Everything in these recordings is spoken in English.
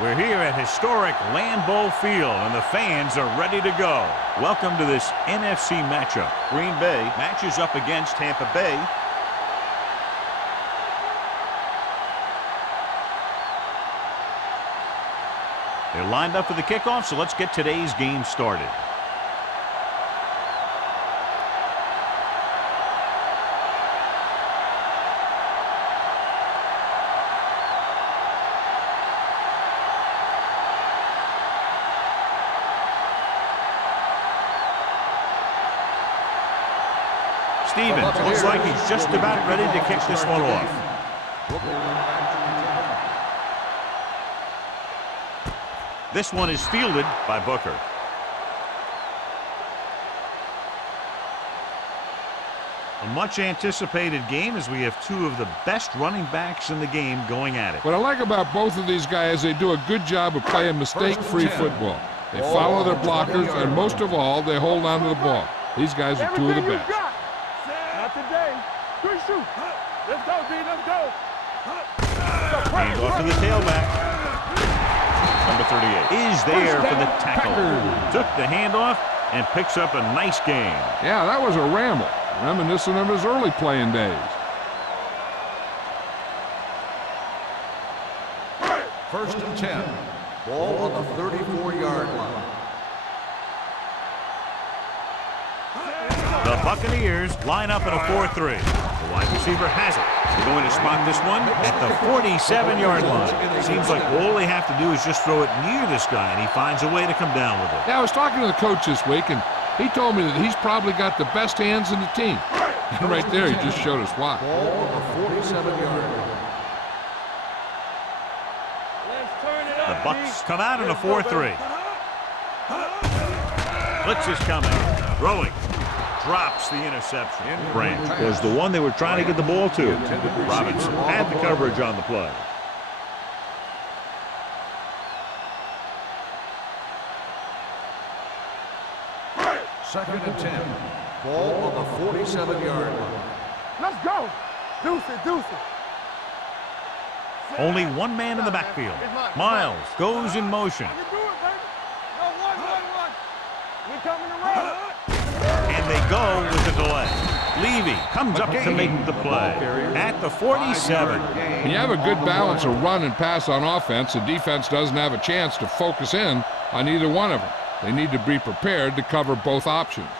We're here at historic Lambeau Field, and the fans are ready to go. Welcome to this NFC matchup. Green Bay matches up against Tampa Bay. They're lined up for the kickoff, so let's get today's game started. Stevens looks like he's just about ready to kick this one off. This one is fielded by Booker. A much anticipated game as we have two of the best running backs in the game going at it. What I like about both of these guys, they do a good job of playing mistake-free football. They follow their blockers, and most of all, they hold on to the ball. These guys are two of the best. Not today. Good shoot. Let's go, D. Let's go. Hand off to the tailback. Number 38 is there for the tackle. Took the handoff and picks up a nice gain. Yeah, that was a ramble, reminiscent of his early playing days. First and 10. Ball on the 34-yard line. The Buccaneers line up in a 4-3. The wide receiver has it. They're going to spot this one at the 47-yard line. Seems like all they have to do is just throw it near this guy, and he finds a way to come down with it. Yeah, I was talking to the coach this week, and he told me that he's probably got the best hands in the team. And right there, he just showed us why. Ball on the 47-yard line. The Bucs come out in a 4-3. Blitz is coming. Throwing. Drops the interception. Branch was the one they were trying to get the ball to. Robinson had the coverage on the play. Second and 10. Ball on the 47-yard line. Let's go. Deuce it, deuce it. Only one man in the backfield. Miles goes in motion. You do it, baby. Go, one. We coming around. And they go with the delay. Levy comes up to make the play at the 47. When you have a good balance of run and pass on offense, the defense doesn't have a chance to focus in on either one of them. They need to be prepared to cover both options.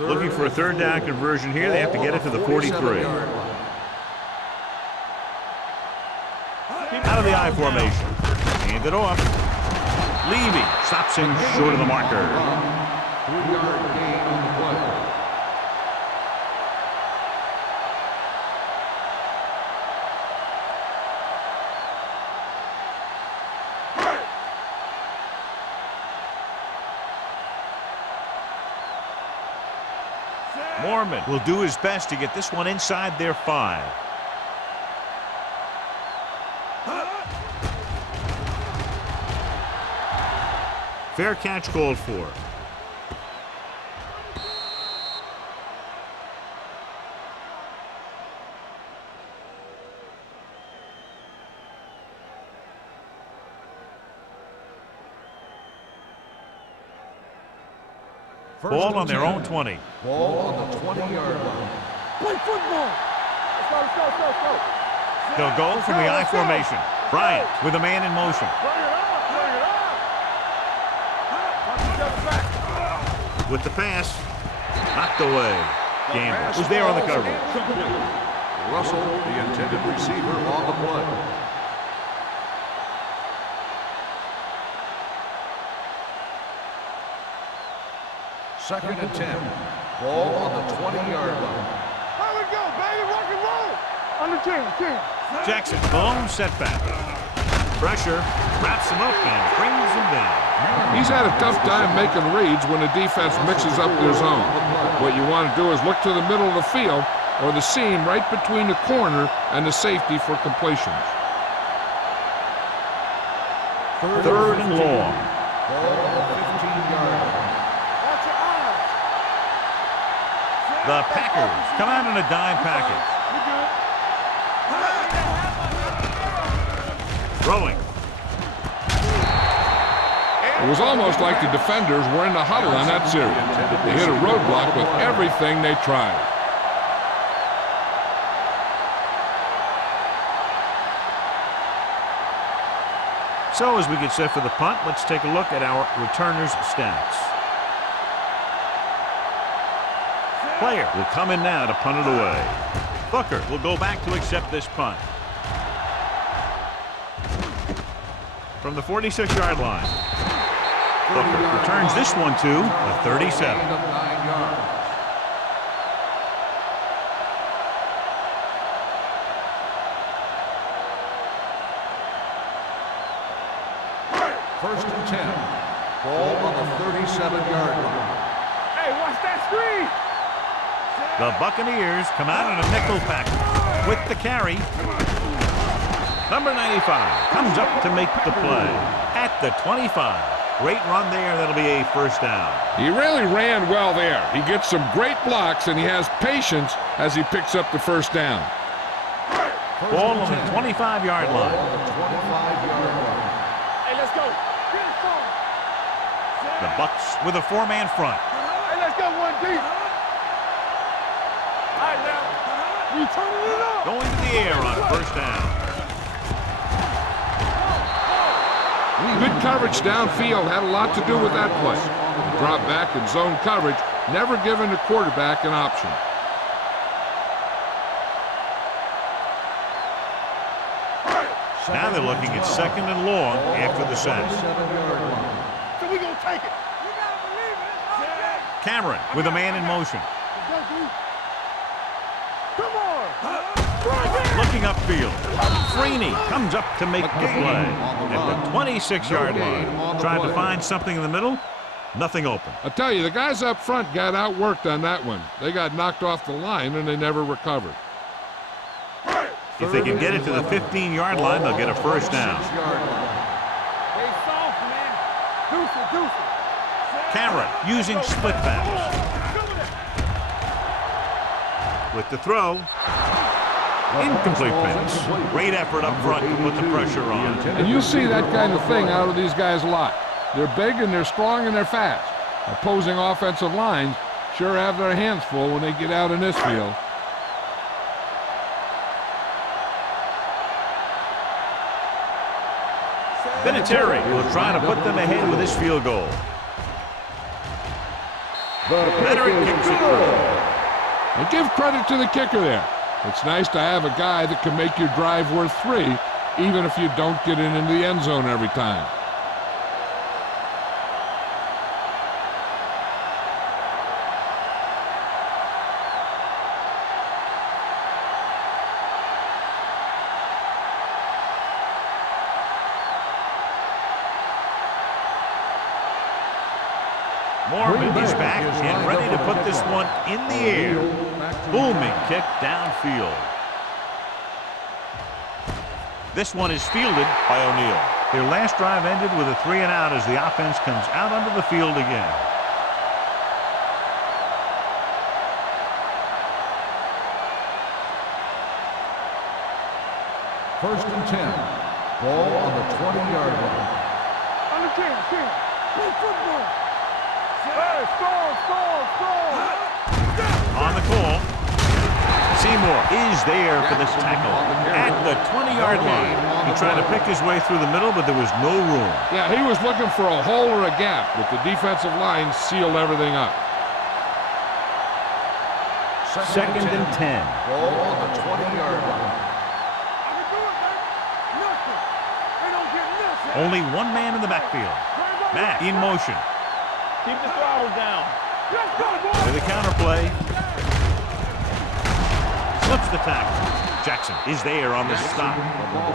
Looking for a third down conversion here. They have to get it to the 43. Out of the I formation. Hand it off. Levy stops him short of the marker. 3-yard gain on the play. Mormon will do his best to get this one inside their 5. Fair catch called for. Ball on their own 20. Ball on the 20-yard line. Play football. Let's go. They'll go from the I formation. Bryant with a man in motion. Bring it up. With the pass, knocked away. Gamble was there on the coverage. Russell, the intended receiver, on the play. Second and 10. Ball on the 20-yard line. Here we go, baby. Rock and roll. On the 10. Jackson, lone setback. Pressure, wraps him up and brings him down. He's had a tough time making reads when the defense mixes up their zone. What you want to do is look to the middle of the field or the seam right between the corner and the safety for completions. Third and long. Ball on the 15-yard line. Watch your eyes. The Packers come out in a dime package. We good. Throwing. It was almost like the defenders were in the huddle on that series. They hit a roadblock with everything they tried. So as we get set for the punt, let's take a look at our returners' stats. Player will come in now to punt it away. Booker will go back to accept this punt. From the 46-yard line. Booker returns this one to the 37. First and 10. Ball on the 37-yard line. Hey, watch that screen. The Buccaneers come out in a nickel package with the carry. Number 95 comes up to make the play at the 25. Great run there. That'll be a first down. He really ran well there. He gets some great blocks, and he has patience as he picks up the first down. Ball on the 25-yard line. Hey, let's go. The Bucs with a four-man front. Hey, let's go one deep. All right, now. We turning it up. Going to the air on first down. Good coverage downfield had a lot to do with that play. Drop back in zone coverage, never giving the quarterback an option. Now they're looking at second and long after the sack. So we gonna take it. You gotta believe it. Cameron with a man in motion. Come on. Looking upfield. Freeney comes up to make the play at the 26-yard line. Tried to find something in the middle. Nothing open. I tell you, the guys up front got outworked on that one. They got knocked off the line, and they never recovered. If they can get it to the 15-yard line, they'll get a first down. They soft, man. Deuce it. Cameron using split pass. With the throw. Incomplete pass. Great effort up front to put the pressure on. And you see that kind of thing out of these guys a lot. They're big and they're strong and they're fast. Opposing offensive lines sure have their hands full when they get out in this field. Vinatieri will try to put them ahead with his field goal. Veteran kicks it through. And give credit to the kicker there. It's nice to have a guy that can make your drive worth 3, even if you don't get in the end zone every time. Mormon is back and ready to put this one in the air. Booming kick downfield. This one is fielded by O'Neal. Their last drive ended with a 3-and-out as the offense comes out onto the field again. First and 10. Ball on the 20-yard line. On the 10. Play football. Hey, score. On the call, Seymour is there for this tackle at the 20-yard line. He tried to pick his way through the middle, but there was no room. Yeah, he was looking for a hole or a gap, but the defensive line sealed everything up. Second and 10. Ball on the 20-yard line. Only one man in the backfield. Matt in motion. Keep the throttle down. Let's go, boy. With a counter play. Slips the tackle. Jackson is there on the stop.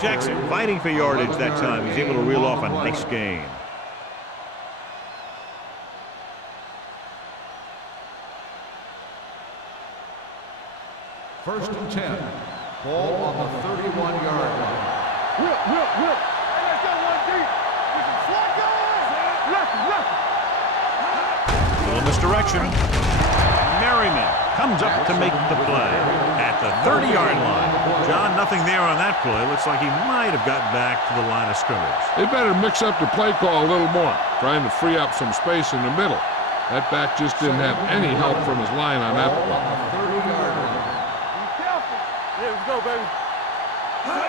Jackson fighting for yardage that time. He's able to reel off a nice gain. First and 10. Ball on the 31-yard line. Whip. Hey, let's go one deep. With some slack guys. Left. Still in this direction. Merriman comes up to make the play at the 30-yard line. John, nothing there on that play. Looks like he might have gotten back to the line of scrimmage. They better mix up the play call a little more, trying to free up some space in the middle. That back just didn't have any help from his line on that play. Be careful. Let's go, baby.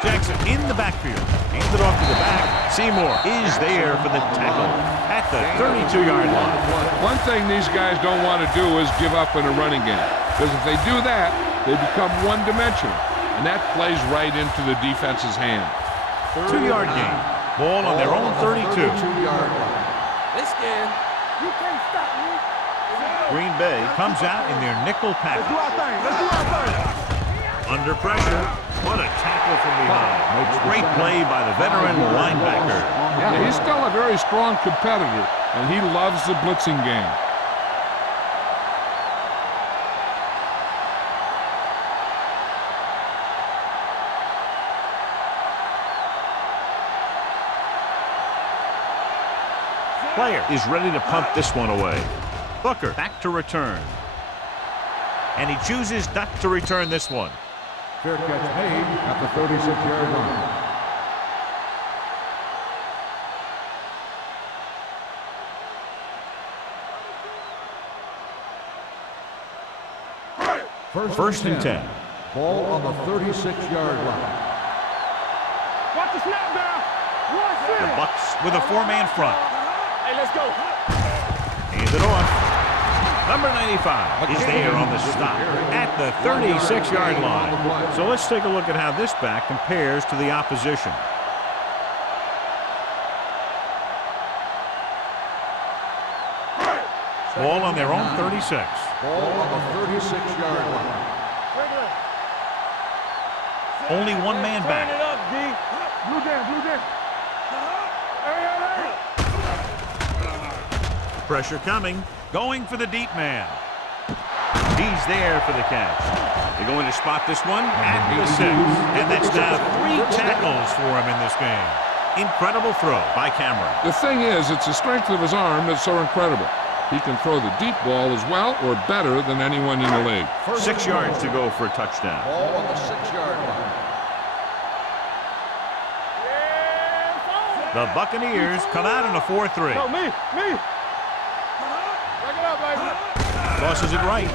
Jackson in the backfield. Hands it off to the back. Seymour is there for the tackle at the 32-yard line. One thing these guys don't want to do is give up in a running game, because if they do that, they become one-dimensional, and that plays right into the defense's hand. 2-yard gain. Ball on their own 32. Let's get. You can't stop me. Green Bay Comes out in their nickel Let's do package. our thing. Let's do our thing. Under pressure. What a tackle from behind. Great play by the veteran linebacker. Yeah, he's still a very strong competitor, and he loves the blitzing game. Player is ready to punt this one away. Booker back to return. And he chooses not to return this one. Fair catch made at the 36-yard line. First and 10. Ball on the 36-yard line. Watch the snap down. The Bucks with a 4-man front. Hey, let's go. Hands it off. Number 95 is there on the stop at the 36-yard line. So let's take a look at how this back compares to the opposition. Ball on their own 36. Ball on the 36-yard line. Only one man Turn back. it up, D. Blue down, blue down. Hey, hey, hey. Pressure coming. Going for the deep man. He's there for the catch. They're going to spot this one at the 6. And that's now 3 tackles for him in this game. Incredible throw by Cameron. The thing is, it's the strength of his arm that's so incredible. He can throw the deep ball as well or better than anyone in the league. 6 yards to go for a touchdown. Ball on the 6-yard line. The Buccaneers come out in a 4-3. No, me. Back it up, baby. Tosses it right.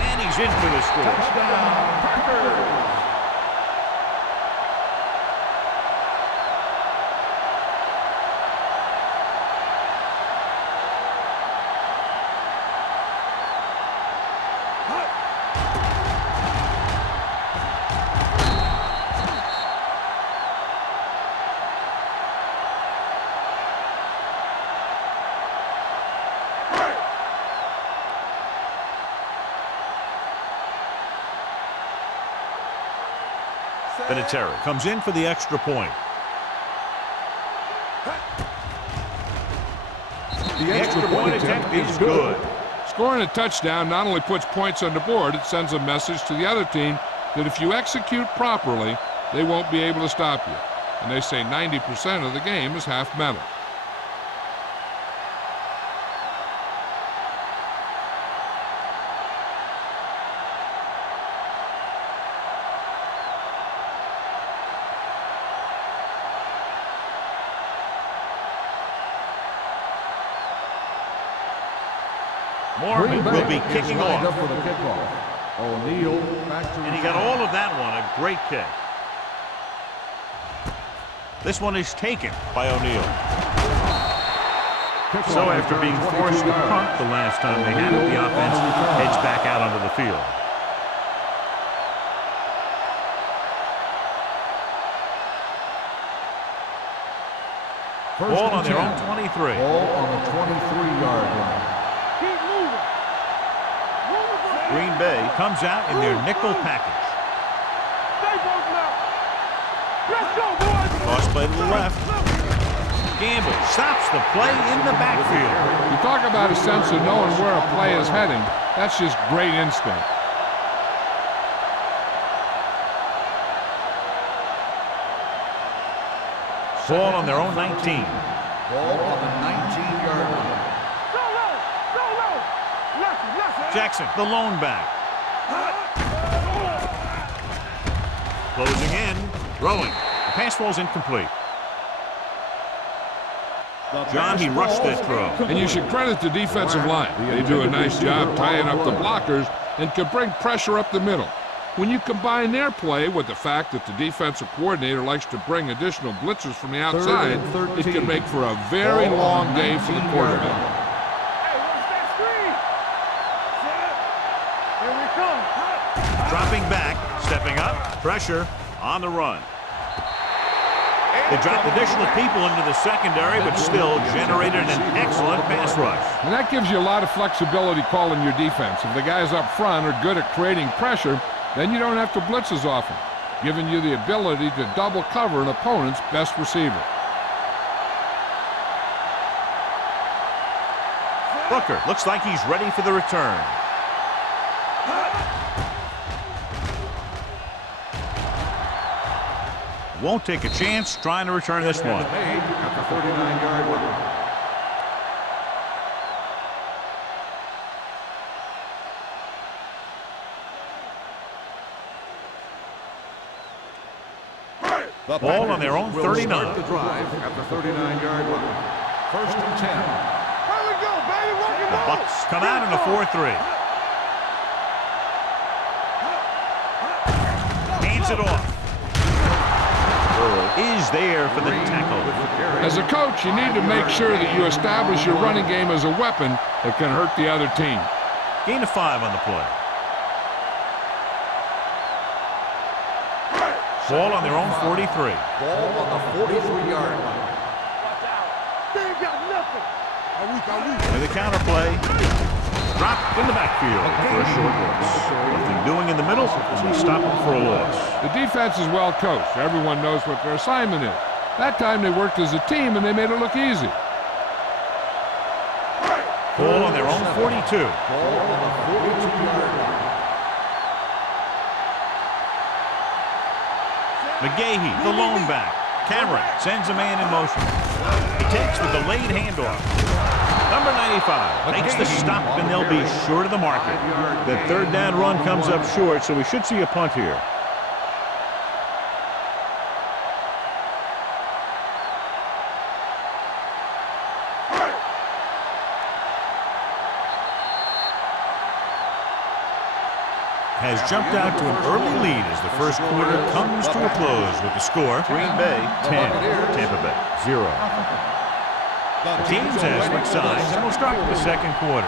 And he's in for the score. Vinatieri comes in for the extra point. The extra point attempt is good. Scoring a touchdown not only puts points on the board, it sends a message to the other team that if you execute properly, they won't be able to stop you. And they say 90% of the game is half mental. Mormon will be kicking off. Up for the kickoff. O'Neal back to And he got all of that one, a great kick. This one is taken by O'Neal. So after being forced to punt the last time they had it, the offense heads back out onto the field. Ball on their own 23. Ball on the 23-yard line. Keep moving. Green Bay Comes out in their nickel package. Stay both now. Let's go, boys. Toss play to the left. Gamble stops the play in the backfield. You talk about a sense of knowing where a play is heading. That's just great instinct. Ball on their own 19. Ball on the 19-yard line. Go low. Left. Jackson, the lone back. Closing in, throwing. The pass falls incomplete. John, he rushed that throw. And you should credit the defensive line. They do a nice job tying up the blockers and can bring pressure up the middle. When you combine their play with the fact that the defensive coordinator likes to bring additional blitzers from the outside, it can make for a very long day for the quarterback. Hey, watch that screen. Here we come. Dropping back, stepping up, pressure on the run. They dropped additional people into the secondary, but still generated an excellent pass rush. And that gives you a lot of flexibility calling your defense. If the guys up front are good at creating pressure, then you don't have to blitz as often, giving you the ability to double cover an opponent's best receiver. Booker looks like he's ready for the return. Won't take a chance trying to return this one. Made at the 39-yard line. The ball on their own 39. Start the drive at the 39-yard line. 1st and 10. Here we go, baby. Rock and The roll. Bucks come out in a 4-3. Hands it off. Is there for the tackle. As a coach, you need to make sure that you establish your running game as a weapon that can hurt the other team. Gain of 5 on the play. Ball on their own 43. Ball on the 43-yard line. They ain't got nothing. And the counter play. Dropped in the backfield for a short loss. Nothing doing in the middle, so he stopped it for a loss. The defense is well coached. Everyone knows what their assignment is. That time they worked as a team and they made it look easy. Ball on their own 42. Ball on the 42-yard line. McGahee, the lone back. Cameron sends a man in motion. He takes the delayed handoff. Number 95 makes the stop, and they'll be short of the market. The third down run comes up short, so we should see a punt here. Has jumped out to an early lead as the first quarter comes to a close with the score Green Bay 10, Tampa Bay 0. The teams have switched sides and will start the second quarter.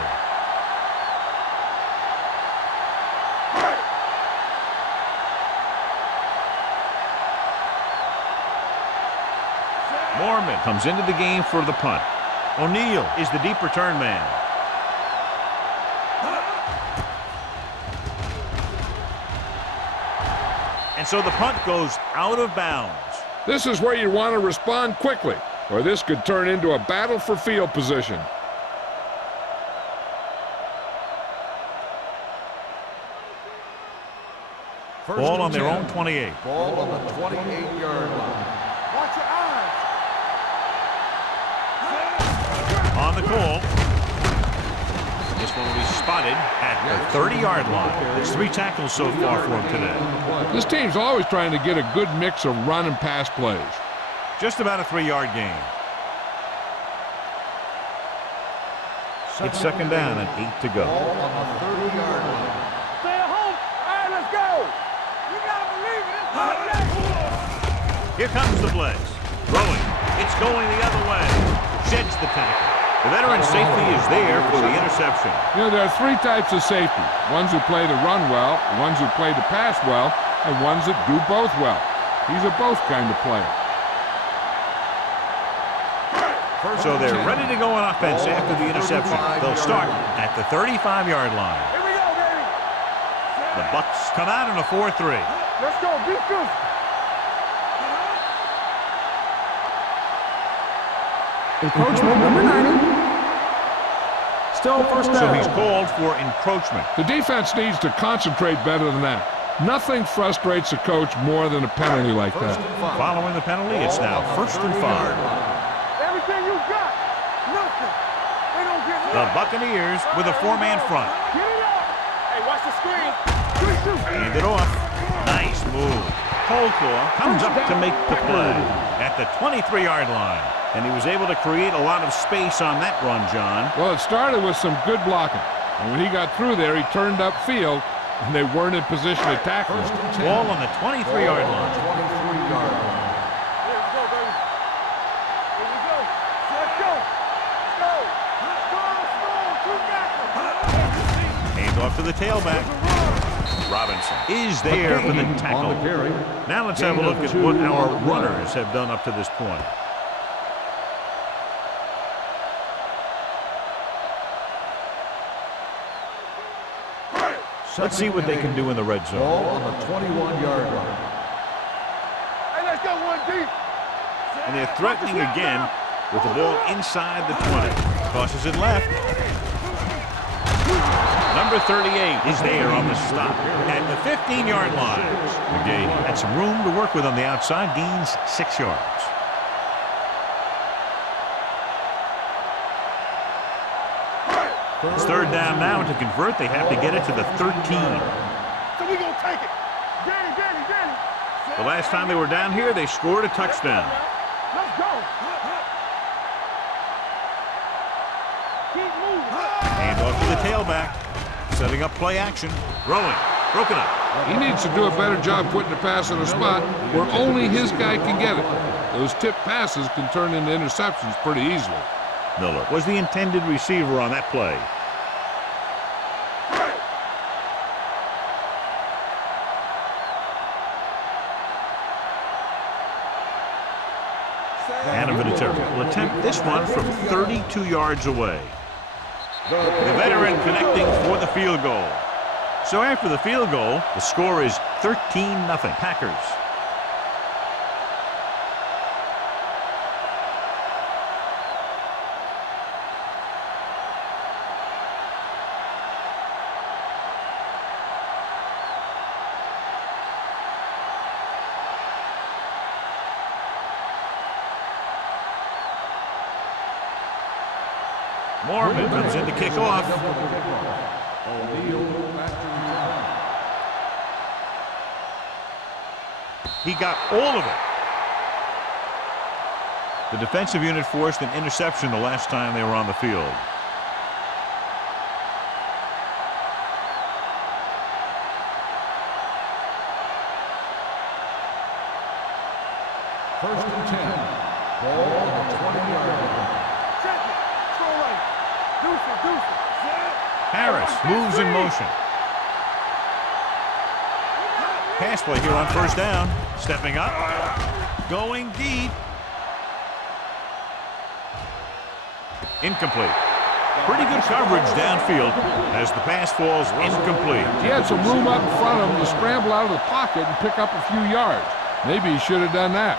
Mormon comes into the game for the punt. O'Neal is the deep return man. And so the punt goes out of bounds. This is where you want to respond quickly, or this could turn into a battle for field position. Ball on their own 28. Ball on the 28-yard line. Watch your eyes. On the call. This one will be spotted at the 30-yard line. There's 3 tackles so far for him today. This team's always trying to get a good mix of run and pass plays. Just about a 3-yard gain. It's second down and 8 to go. Ball on the 30-yard line. Stay at home. All right, let's go. You got to believe it. It's not that. Here comes the blitz. Throwing. It's going the other way. Sheds the tackle. The veteran safety is there for the interception. You know, there are 3 types of safety. Ones who play the run well, ones who play the pass well, and ones that do both well. He's a both kind of player. So they're ready to go on offense after the interception. They'll start at the 35-yard line. Here we go, baby. The Bucks come out in a 4-3. Let's go. Be good. Encroachment number 90. Still first So down. he's called for encroachment. The defense needs to concentrate better than that. Nothing frustrates a coach more than a penalty like that. Following the penalty, it's now 1st and 5. Everything you got. Nothing. They don't get The nothing. Buccaneers with a 4-man front. Get it up. Hand it off. Nice move. Colclaw comes up to make the play at the 23-yard line. And he was able to create a lot of space on that run, John. Well, it started with some good blocking. And when he got through there, he turned upfield, and they weren't in position to tackle him. Ball on the 23-yard line. 23-yard line. Hand off to the tailback. Robinson is there for the tackle. Now let's have a look at what our runners have done up to this point. Let's see what they can do in the red zone. Ball on the 21-yard line. Hey, let's go one deep. And they're threatening again with the ball inside the 20. Tosses it left. Number 38 is there on the stop at the 15-yard line. McGee had some room to work with on the outside, gains 6 yards. It's third down now. To convert, they have to get it to the 13. So we gonna take it. Danny. The last time they were down here, they scored a touchdown. Let's go. Keep moving. Hand off to the tailback. Setting up play action. Throwing. Broken up. He needs to do a better job putting the pass in a spot where only his guy can get it. Those tip passes can turn into interceptions pretty easily. Miller was the intended receiver on that play. Adam Vinatieri will attempt this one from 32 yards away. The veteran connecting for the field goal. So after the field goal, the score is 13-0 Packers. Mormon comes in to kick off. He got all of it. The defensive unit forced an interception the last time they were on the field. First and 10. Ball on the 20-yard line. Harris moves in motion. Pass play here on first down. Stepping up. Going deep. Incomplete. Pretty good coverage downfield as the pass falls incomplete. He had some room up in front of him to scramble out of the pocket and pick up a few yards. Maybe he should have done that.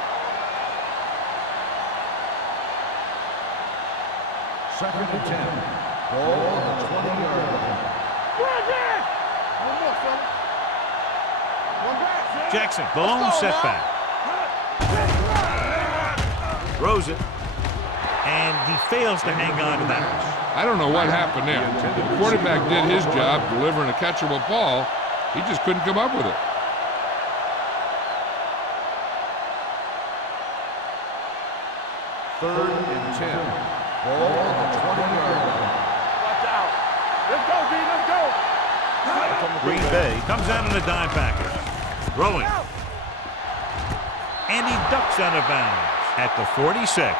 Second and 10. Ball on the 20-yard line. Jackson, the lone setback. Throws it. And he fails to hang on to that. I don't know what happened there. The quarterback did his job delivering a catchable ball. He just couldn't come up with it. Third and 10. Ball on the 20-yard line. Watch out. Let's go, D. Let's go. Green Bay comes out in a dime package. Throwing. And he ducks out of bounds at the 46.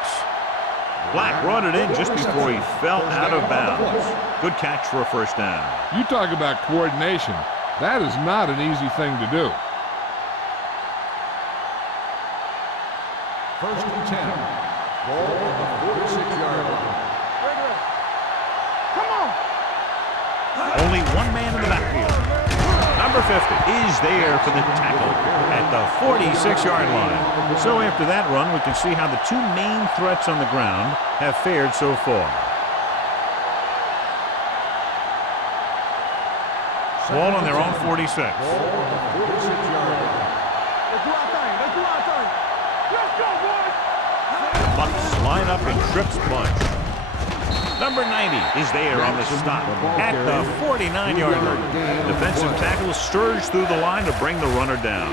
Black brought it in just before he fell out of bounds. Good catch for a first down. You talk about coordination. That is not an easy thing to do. First and 10. Ball on the 46-yard line. Come on. Only one man in the backfield. Number 50 is there for the tackle at the 46-yard line. So after that run, we can see how the two main threats on the ground have fared so far. Ball on their own 46. Ball on the 46-yard line. Let's do our thing. Let's do our thing. Let's go, boys. Bucks line up in trips bunch. Number 90 is there on the stop at the 49-yard line. Defensive tackle surged through the line to bring the runner down.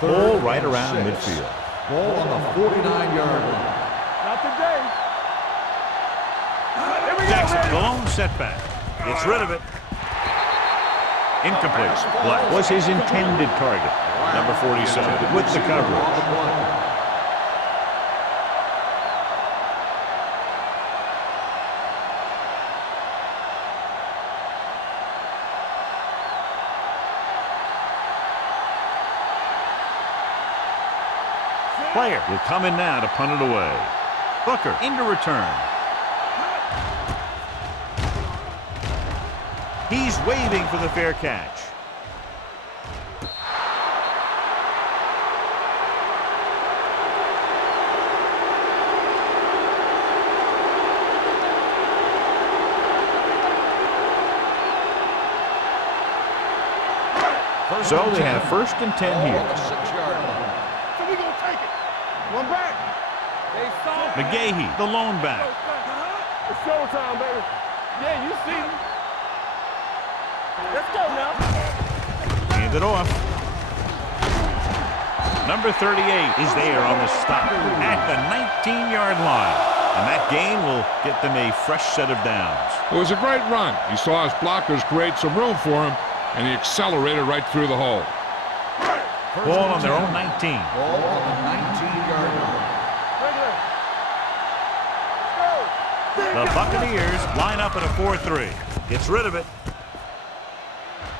Ball right around midfield. Ball on the 49-yard line. Not today. Here we Jackson, go, the baby. lone setback. Gets rid of it. Incomplete. Black Was his intended target. Number 47 with the coverage. Player will come in now to punt it away. Booker into return. He's waving for the fair catch. So they have 1st and 10 Ball here. on the 6-yard line. So we gonna take it. One back. McGahee, the lone back. It's showtime, baby. Yeah, you see me. Let's go now. Hand it off. Number 38 is there on the stop at the 19-yard line. And that gain will get them a fresh set of downs. It was a great run. He saw his blockers create some room for him, and he accelerated right through the hole. Ball on their own 19. Ball on the 19-yard line. The Buccaneers line up at a 4-3. Gets rid of it.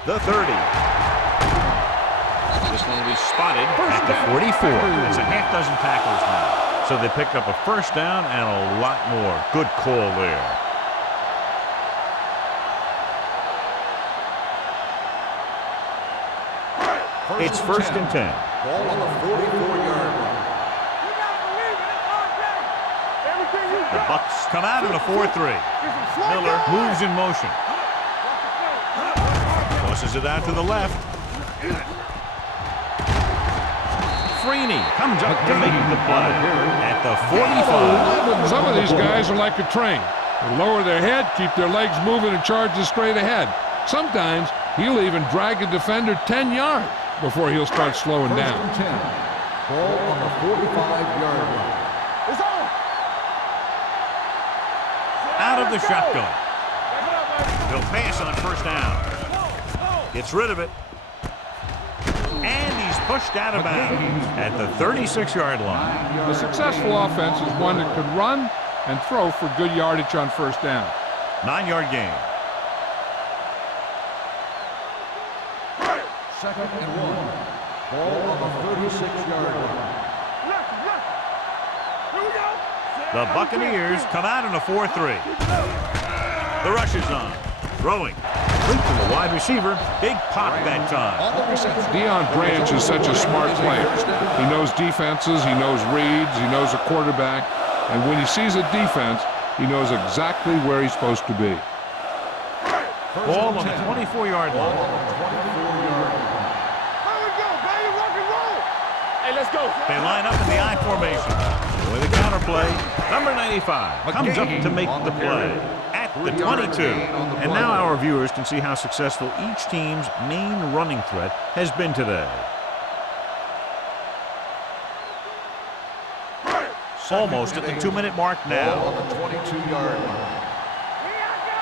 The 30. This one will be spotted at the 44. It's a half dozen tackles now. So they pick up a first down and a lot more. Good call there. It's 1st and 10. Ball on the 44-yard line. You gotta believe it. It's RJ. Everything you The got. Bucs come out in a 4-3. Get some slow Miller guys. moves in motion. Tosses it out to the left. Freeney comes up to make the play at the 45. Some of these guys are like a train. They lower their head, keep their legs moving, and charge straight ahead. Sometimes he'll even drag a defender 10 yards before he'll start slowing 1st down. and 10. Ball on the 45-yard line. It's on. Out of the Let's go. shotgun. Back it up, baby. He'll pass on first down. Gets rid of it. And he's pushed out of bounds at the 36-yard line. A successful offense is one that could run and throw for good yardage on first down. 9-yard gain. 2nd and 1. Ball on the 36-yard line. Here we go. The Buccaneers come out in a 4-3. The rush is on. Throwing. Complete to the wide receiver. Big pop that time. On the reception. Deion Branch is such a smart player. He knows defenses, he knows reads, he knows a quarterback, and when he sees a defense, he knows exactly where he's supposed to be. Ball on the 24-yard Ball line. on the 24-yard line. Here we go, baby. Rock and roll. Hey, let's go. They line up in the I formation. With a counterplay, number 95 comes up to make the play at the 22. And now our viewers can see how successful each team's main running threat has been today. Almost at the 2-minute mark Ball now. on the 22-yard line. Here I go.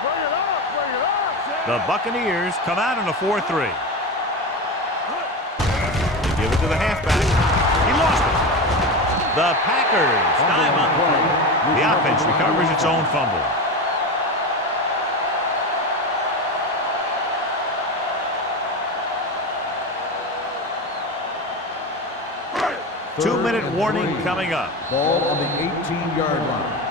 Bring it up. Bring it up. Sam. The Buccaneers come out in a 4-3. They give it to the halfback. He lost it. The Packers dive on the play. The offense recovers its own fumble. Two-minute warning coming up. Ball on the 18-yard line.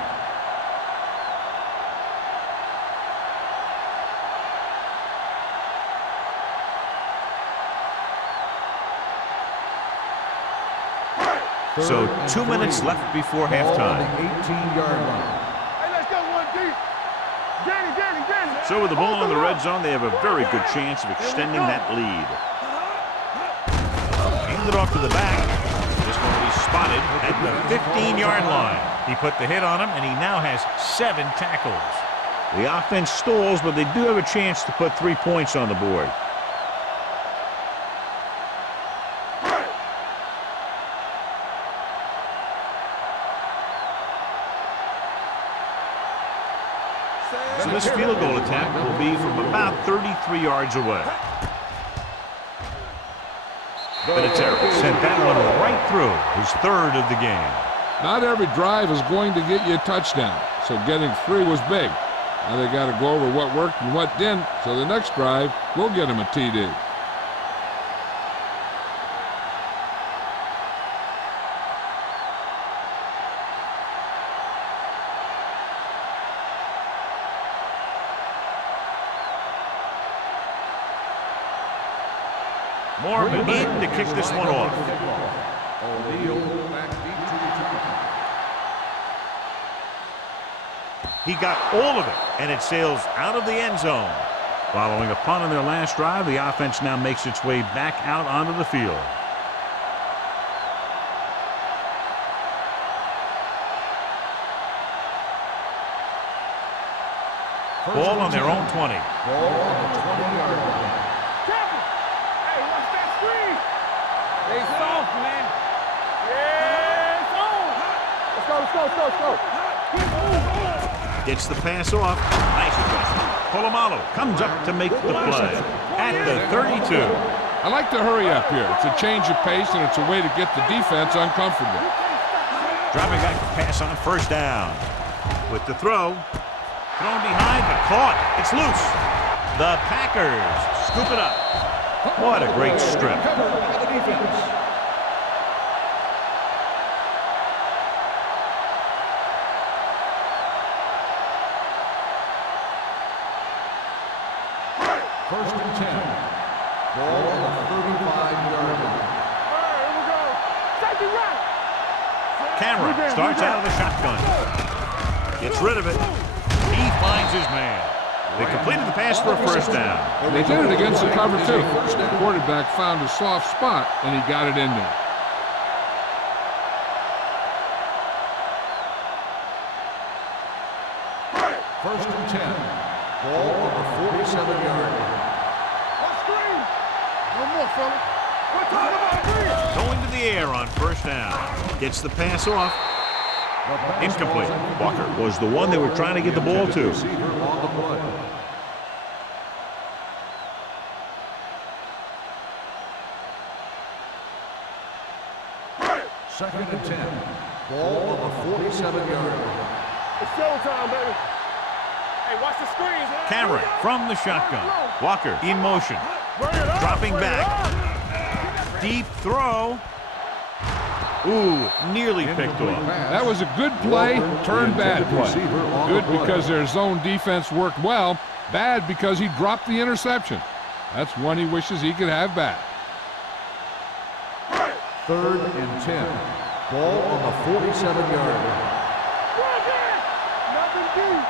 So 2 minutes left before Ball on halftime. the 18-yard line. Hey, let's go one deep. Danny. So with the ball in the red zone, they have a very good chance of extending that lead. And hand it off to the back. This one will be spotted at the 15-yard line. He put the hit on him, and he now has 7 tackles. The offense stalls, but they do have a chance to put 3 points on the board. So this field goal attempt will be from about 33 yards away. Vinatieri sent that one right through, his 3rd of the game. Not every drive is going to get you a touchdown, so getting 3 was big. Now they got to go over what worked and what didn't, so the next drive will get him a TD. Mormon in to kick this one off. He got all of it, and it sails out of the end zone. Following a punt on their last drive, the offense now makes its way back out onto the field. Ball on their own 20. Ball on the 20-yard line. Hey, watch that screen. They soft, man. Yeah, it's on. Let's go, let's go, let's go, let's go. Gets the pass off. Nice adjustment. Polamalu comes up to make the play at the 32. I like to hurry up here. It's a change of pace, and it's a way to get the defense uncomfortable. Dropping back to pass on 1st down. With the throw. Thrown behind, but caught. It's loose. The Packers scoop it up. What a great strip. First and 10. Ball on the 35-yard line. All right, here we go. Safety right. Cameron starts out of the shotgun. Gets rid of it. He finds his man. They completed the pass for a 1st down. They did it against the cover, too. The quarterback found a soft spot, and he got it in there. First and 10. Ball on the 47-yard line. One screen. No more, fella. We're talking about screen. Going to the air on 1st down. Gets the pass off. Incomplete. Walker was the one they were trying to get the ball to. Receiver on the play. Second and 10. Ball on the 47-yard line. It's showtime, baby. Hey, watch the screens. Cameron from the shotgun. Walker in motion. Dropping back. Deep throw. Ooh, nearly picked off. That was a good play, turned bad play. Good because their zone defense worked well. Bad because he dropped the interception. That's one he wishes he could have back. 3rd and 10. Ball on the 47-yard line. Nothing deep.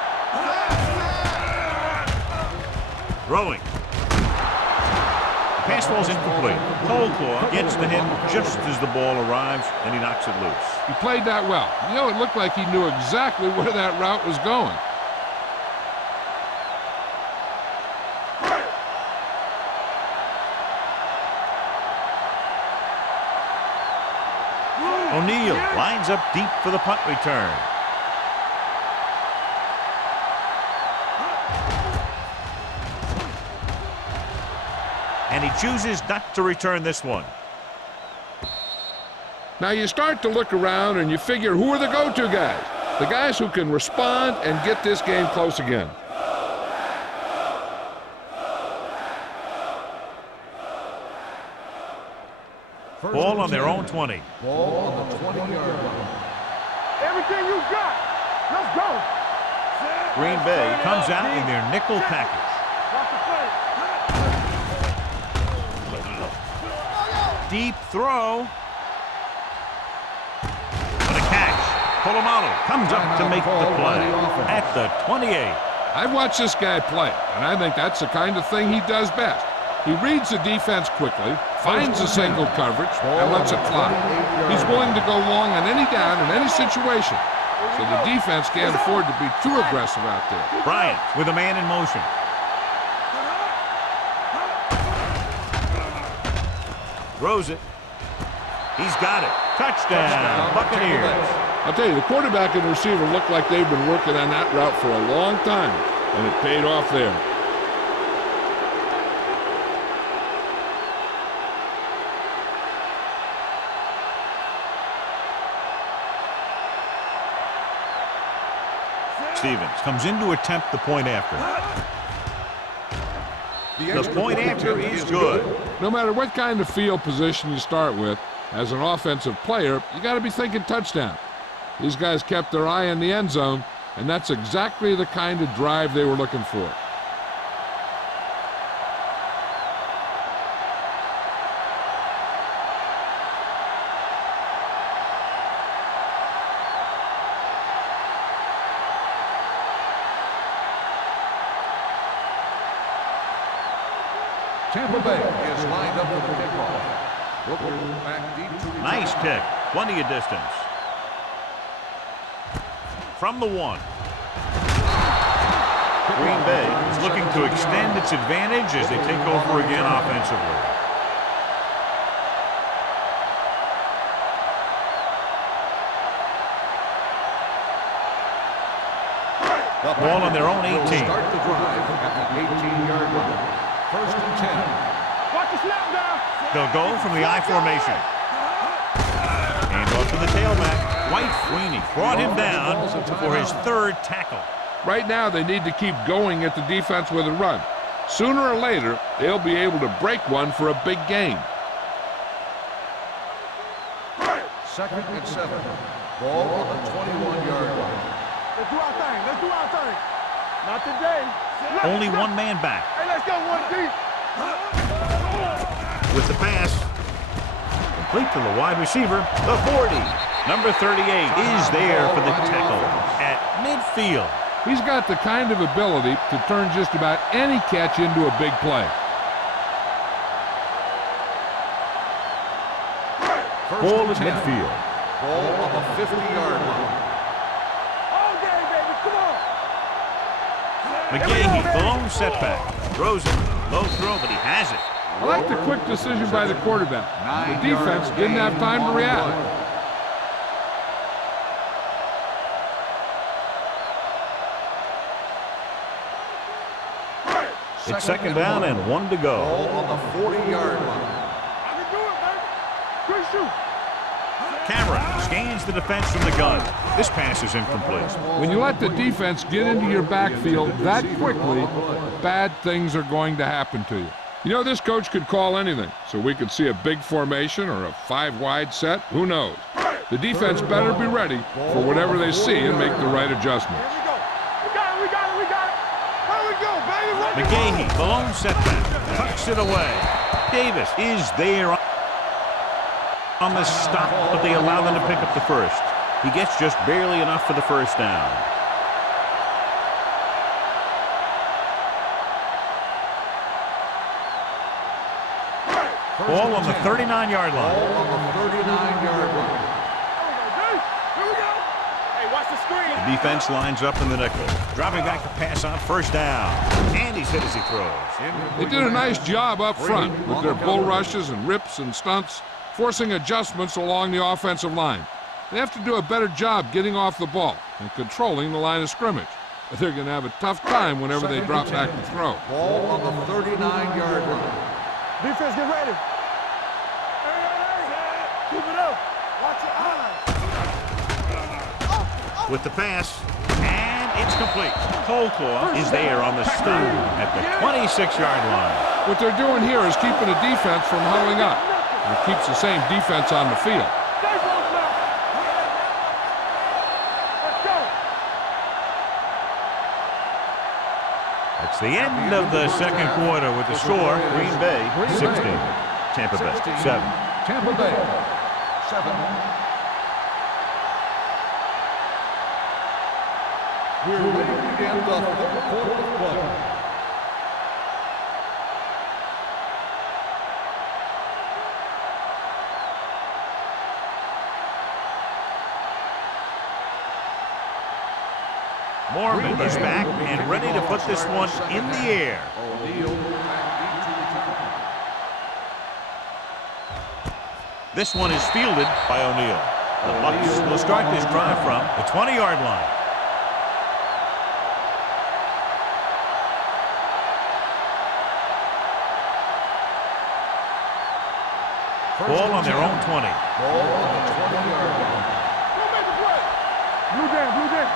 Throwing. The pass ball's incomplete. Coldclaw gets to him just as the ball arrives, and he knocks it loose. He played that well. You know, it looked like he knew exactly where that route was going. O'Neal lines up deep for the punt return. And he chooses not to return this one. Now you start to look around and you figure, who are the go-to guys? The guys who can respond and get this game close again. Ball on their own 20. Ball on the 20-yard line. Everything you got. Let's go. Green Bay comes out in their nickel package. Watch the play. Deep throw. What a catch. Polamalu comes up to make the play at the 28. I've watched this guy play, and I think that's the kind of thing he does best. He reads the defense quickly, finds a single coverage and lets it fly. He's willing to go long on any down in any situation, so the defense can't afford to be too aggressive out there. Bryant with a man in motion. Throws it. He's got it. Touchdown, Buccaneers. I'll tell you, the quarterback and receiver look like they've been working on that route for a long time, and it paid off there. Stevens comes in to attempt the point after. The point after is good. No matter what kind of field position you start with, as an offensive player, you got to be thinking touchdown. These guys kept their eye on the end zone, and that's exactly the kind of drive they were looking for. Tampa Bay is lined up for the kickoff. Looking back deep to Nice kick. Plenty of distance. From the 1. Green Bay is looking to extend its advantage as they take over again offensively. Ball on their own 18. Start the drive at the 18-yard line. First and 10. Watch the snap down. They'll go from the I formation. And off to the tailback. White Sweeney brought him down for his 3rd tackle. Right now, they need to keep going at the defense with a run. Sooner or later, they'll be able to break one for a big gain. Second and 7. Ball on the 21-yard line. Let's do our thing. Let's do our thing. Not today. Only one man back. Hey, let's go one deep. With the pass. Complete to the wide receiver, the 40. Number 38 is there for the tackle at midfield. He's got the kind of ability to turn just about any catch into a big play. Ball at midfield. Ball on the 50-yard line. All day, baby. Come on. McGahee, the lone setback. Throws it. Low throw, but he has it. I like the quick decision by the quarterback. The defense didn't have time to react. It's second down and 1 to go. Ball on the 40-yard line. I can do it, baby. Good shoot. Cameron scans the defense from the gun. This pass is incomplete. When you let the defense get into your backfield that quickly, bad things are going to happen to you. You know, this coach could call anything, so we could see a big formation or a 5-wide set. Who knows? The defense better be ready for whatever they see and make the right adjustments. Here we go. We got it. We got it. We got it. Here we go, baby. McGahee, the lone setback, tucks it away. Davis is there on the stop, but they allow them to pick up the first. He gets just barely enough for the first down. Ball on the 39-yard line. Ball on the 39-yard line. Here we go. Hey, watch the screen. The defense lines up in the nickel. Dropping back to pass on first down. And he's hit as he throws. They did a nice job up front with their bull rushes and rips and stunts, forcing adjustments along the offensive line. They have to do a better job getting off the ball and controlling the line of scrimmage. But they're going to have a tough time whenever they drop back to throw. Ball on the 39-yard line. Defense, get ready. Keep it up. Watch your eyes. With the pass, and it's complete. Colclaw is there on the stop at the 26-yard line. What they're doing here is keeping the defense from huddling up. And it keeps the same defense on the field. Stay close now. Let's go. It's the end of the second quarter with the score, Green Bay 16, Tampa Bay 7. Tampa Bay 7. We're ready to begin the third quarter of play. Mormon is back and ready to put this one in the air. This one is fielded by O'Neal. The Bucks will start this drive from the 20-yard line. Ball on their own 20. Ball on the 20-yard line. Blue jam, blue jam.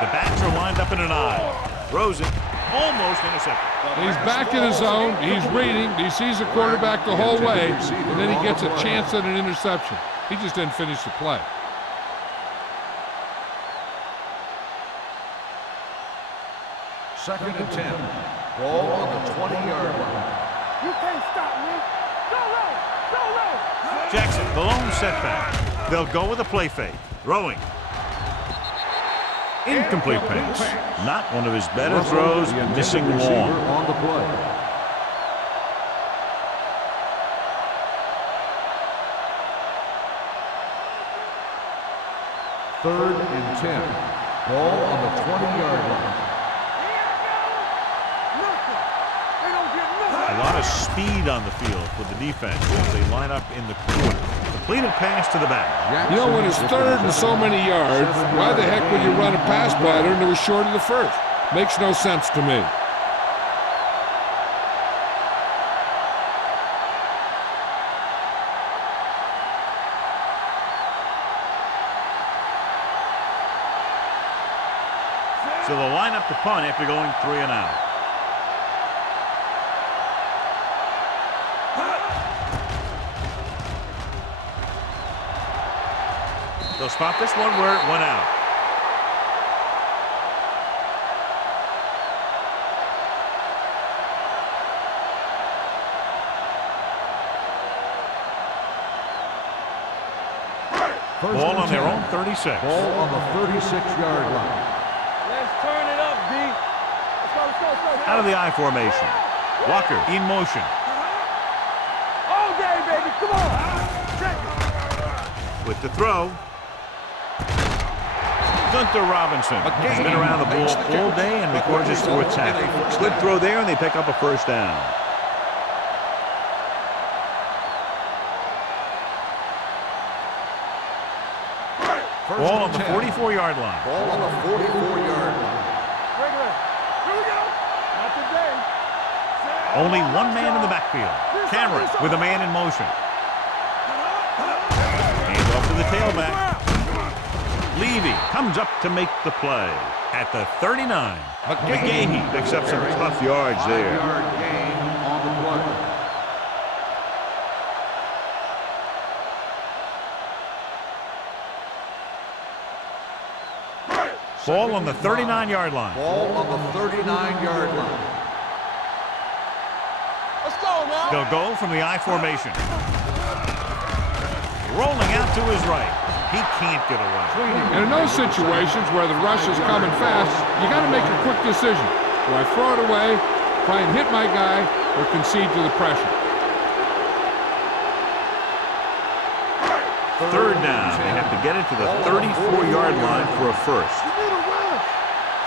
The backs are lined up in an I. Throws it. Almost intercepted. He's back in his zone. He's reading. He sees the quarterback the whole way, and then he gets a chance at an interception. He just didn't finish the play. Second and 10. Ball on the 20-yard line. You can't stop me. Go low, go low. Jackson, the lone setback. They'll go with a play fake. Throwing. Incomplete pass. Not one of his better throws, missing long. On the play. Third and 10. Ball on the 20-yard line. A lot of speed on the field for the defense as they line up in the corner. Completed pass to the back. You know, when it's third and so many yards, why the heck would you run a pass pattern that was short of the first? Makes no sense to me. So they'll line up the punt after going 3 and out. They'll spot this one where it went out. Ball on their own 36. Ball on the 36-yard line. Let's turn it up, D. Let's go, let's go, let's go. Out of the I formation. Walker in motion. All day, baby. Come on. With the throw. Gunter Robinson has been around the ball all day and records his 4th tackle. Good throw there, and they pick up a first down. Ball on the 44-yard line. Ball on the 44-yard line. Regular. Here we go. Not today. Only one man in the backfield. Cameron with a man in motion. Hands off to the tailback. Levy comes up to make the play at the 39. McGahee picks up some tough yards there. 5-yard gain on the play. Ball on the 39-yard line. Ball on the 39-yard line. Let's go, man. They'll go from the I formation. Rolling out to his right. He can't get away. And in those situations where the rush is coming fast, you got to make a quick decision. Do I throw it away, try and hit my guy, or concede to the pressure? Third down. They have to get it to the 34-yard line for a first. You need a run.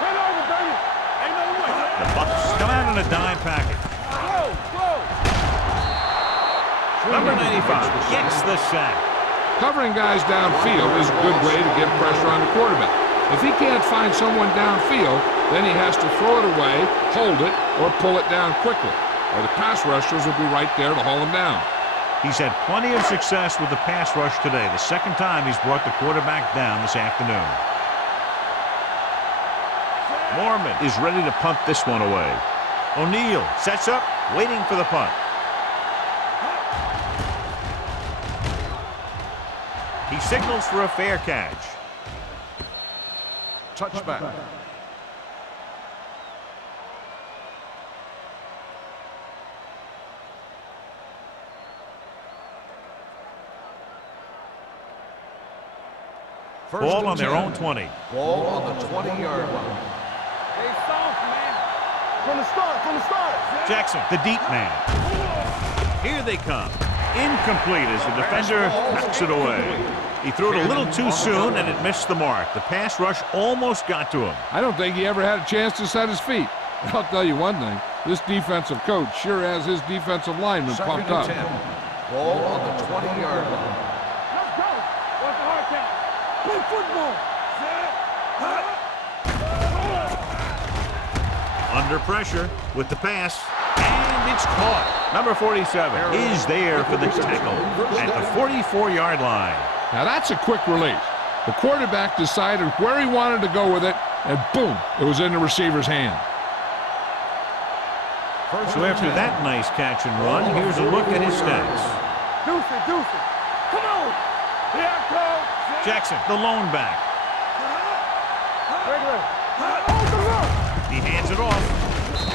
Turn over, baby. Ain't no way. The Bucks come out in a dime package. Go, go. Number 95 gets the sack. Covering guys downfield is a good way to get pressure on the quarterback. If he can't find someone downfield, then he has to throw it away, hold it, or pull it down quickly. Or the pass rushers will be right there to haul him down. He's had plenty of success with the pass rush today. The second time he's brought the quarterback down this afternoon. Mormon is ready to punt this one away. O'Neal sets up, waiting for the punt. He signals for a fair catch. Touchback. Ball on their own 20. Ball on the 20-yard line. They soft, man. From the start, from the start. Jackson, the deep man. Here they come. Incomplete as the defender knocks it away. He threw it a little too soon, and it missed the mark. The pass rush almost got to him. I don't think he ever had a chance to set his feet. I'll tell you one thing. This defensive coach sure has his defensive linemen Second pumped and up. 10. Ball on the 20-yard line. Let's go. What's the hard count? Play football. Under pressure with the pass, and it's caught. Number 47 is there for the tackle at the 44-yard line. Now that's a quick release. The quarterback decided where he wanted to go with it, and boom, it was in the receiver's hand. So after that nice catch and run, here's a look at his stats. Deuce it. Come on. Here I come. Jackson, the lone back. Regular. On the run. He hands it off.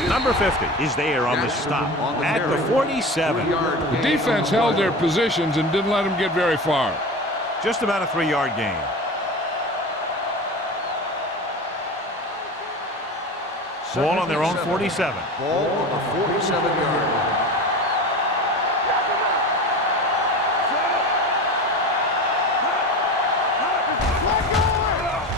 Number 50 is there on the stop at the 47. The defense held their positions and didn't let them get very far. Just about a 3-yard gain. Ball on their own 47. Ball on the 47-yard line.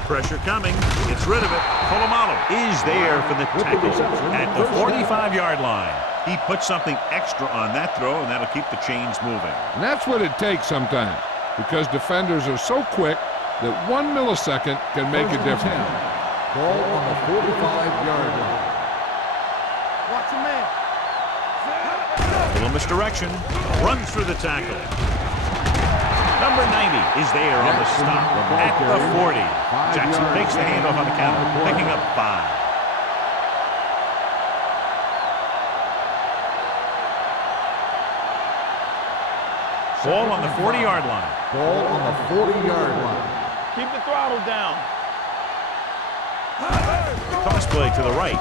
Pressure coming. Gets rid of it. Polamalu is there for the tackle at the 45-yard line. He put something extra on that throw, and that'll keep the chains moving. And that's what it takes sometimes, because defenders are so quick that 1 millisecond can make a difference. Ball on the 45-yard line. Watch your man. Little misdirection. Runs through the tackle. Number 90 is there on the stop at the 40. Jackson takes the handoff on the counter, picking up 5. Ball on the 40-yard line. Ball on the 40-yard line. Keep the throttle down. Toss play to the right.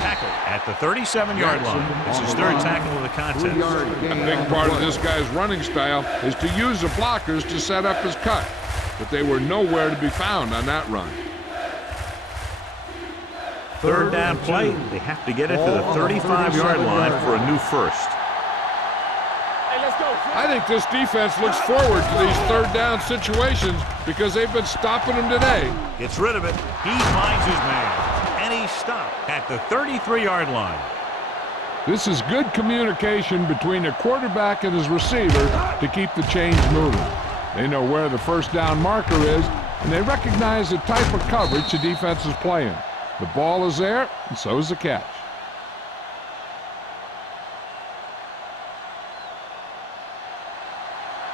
Tackle at the 37-yard line. This is third tackle of the contest. A big part of this guy's running style is to use the blockers to set up his cut, but they were nowhere to be found on that run. Third down play. They have to get it to the 35-yard line for a new first. Hey, let's go. I think this defense looks forward to these third down situations because they've been stopping them today. Gets rid of it. He finds his man. And he stopped at the 33-yard line. This is good communication between the quarterback and his receiver to keep the chains moving. They know where the first down marker is, and they recognize the type of coverage the defense is playing. The ball is there, and so is the catch.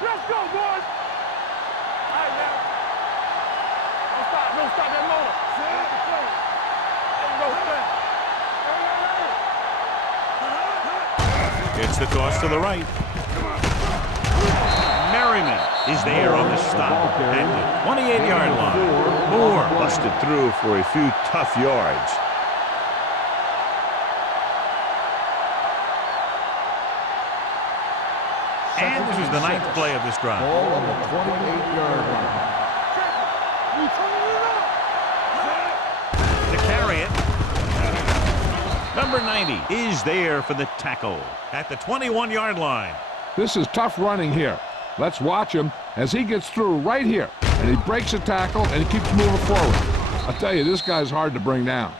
Let's go, boys. All right, now. Don't stop that motor. It's the toss to the right. Merriman is there on the stop at the 28-yard line. Moore busted through for a few tough yards. And this is the 9th play of this drive. Ball on the 28-yard line. To carry it. Number 90 is there for the tackle at the 21-yard line. This is tough running here. Let's watch him as he gets through right here, and he breaks a tackle and he keeps moving forward. I'll tell you, this guy's hard to bring down.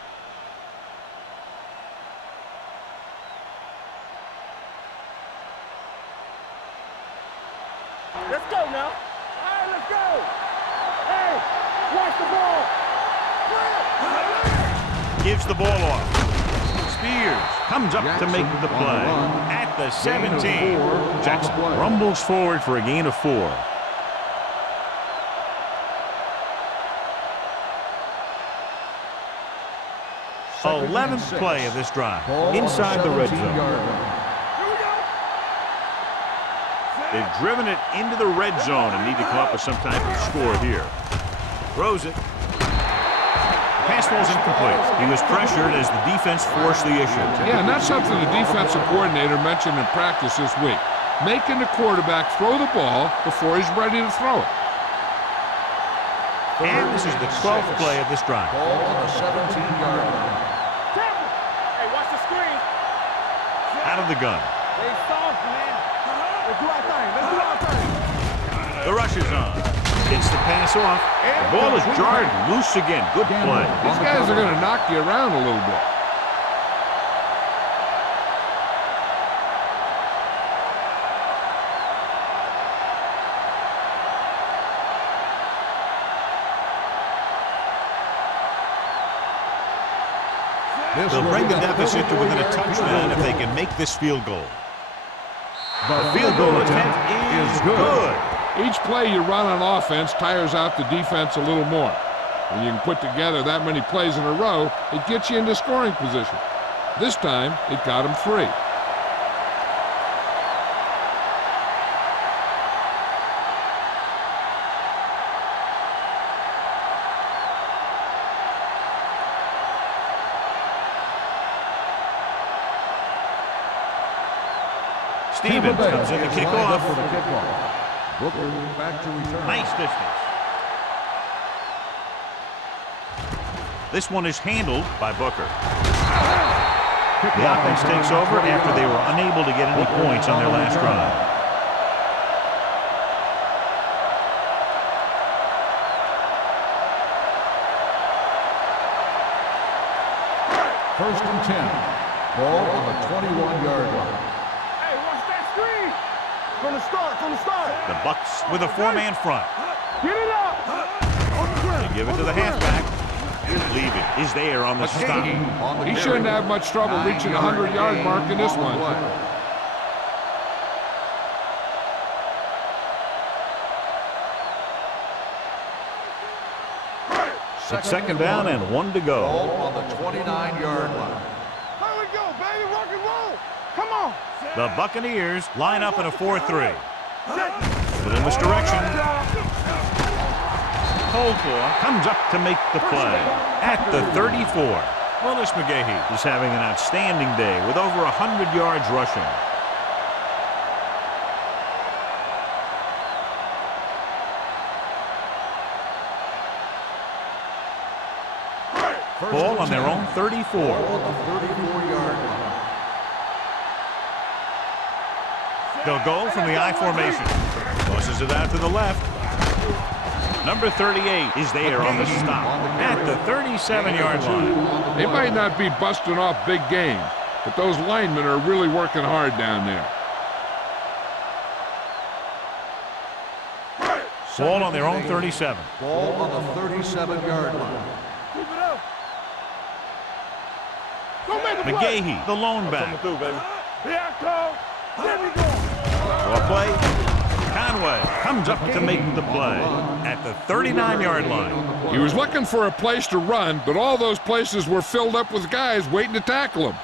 Let's go now. All right, let's go. Hey, watch the ball. Gives the ball off. Spears comes up to make the play at the 17. Jackson rumbles forward for a gain of 4. The 11th play of this drive inside the red zone. They've driven it into the red zone and need to come up with some type of score here. Throws it. Pass ball's incomplete. He was pressured as the defense forced the issue. Yeah, and that's something the defensive coordinator mentioned in practice this week. Making the quarterback throw the ball before he's ready to throw it. And this is the 12th play of this drive. Ball on the 17-yard line. Hey, watch the screen. Out of the gun. They soft, man. Let's do our thing. Let's do our thing. The rush is on. Gets the pass off. The ball is jarred loose again. Good play. These guys are going to knock you around a little bit. They'll bring the deficit to within a touchdown if they can make this field goal. The field goal attempt is good. Each play you run on offense tires out the defense a little more. When you can put together that many plays in a row, it gets you into scoring position. This time, it got them 3. Stevens comes in to kick off. Booker back to return. Nice distance. This one is handled by Booker. The offense takes over after they were unable to get any points on their last drive. First and 10. Ball on the 21-yard line. Hey, watch that screen. From the start, from the start. The Bucks with a 4-man front. Get it up. They give it to the halfback. Leaving is there on the stop. He shouldn't have much trouble reaching the 100-yard mark in this one. It's second down and 1 to go. Ball on the 29-yard line. Here we go, baby. Rock and roll. Come on. The Buccaneers line up in a 4-3. Within this direction. Colcor comes up to make the play at the 34. Willis McGahee is having an outstanding day with over 100 yards rushing. Ball on their own 34. Ball on the 34-yard line. They'll go from the I formation. Tosses it out to the left. Number 38 is there on the stop at the 37-yard line. They might not be busting off big games, but those linemen are really working hard down there. Ball on their own 37. Ball on the 37-yard line. Keep it up. Go make a play. McGahee, the lone back. Here I come. There we go. For a play. Conway comes up to make the play at the 39-yard line. He was looking for a place to run, but all those places were filled up with guys waiting to tackle him.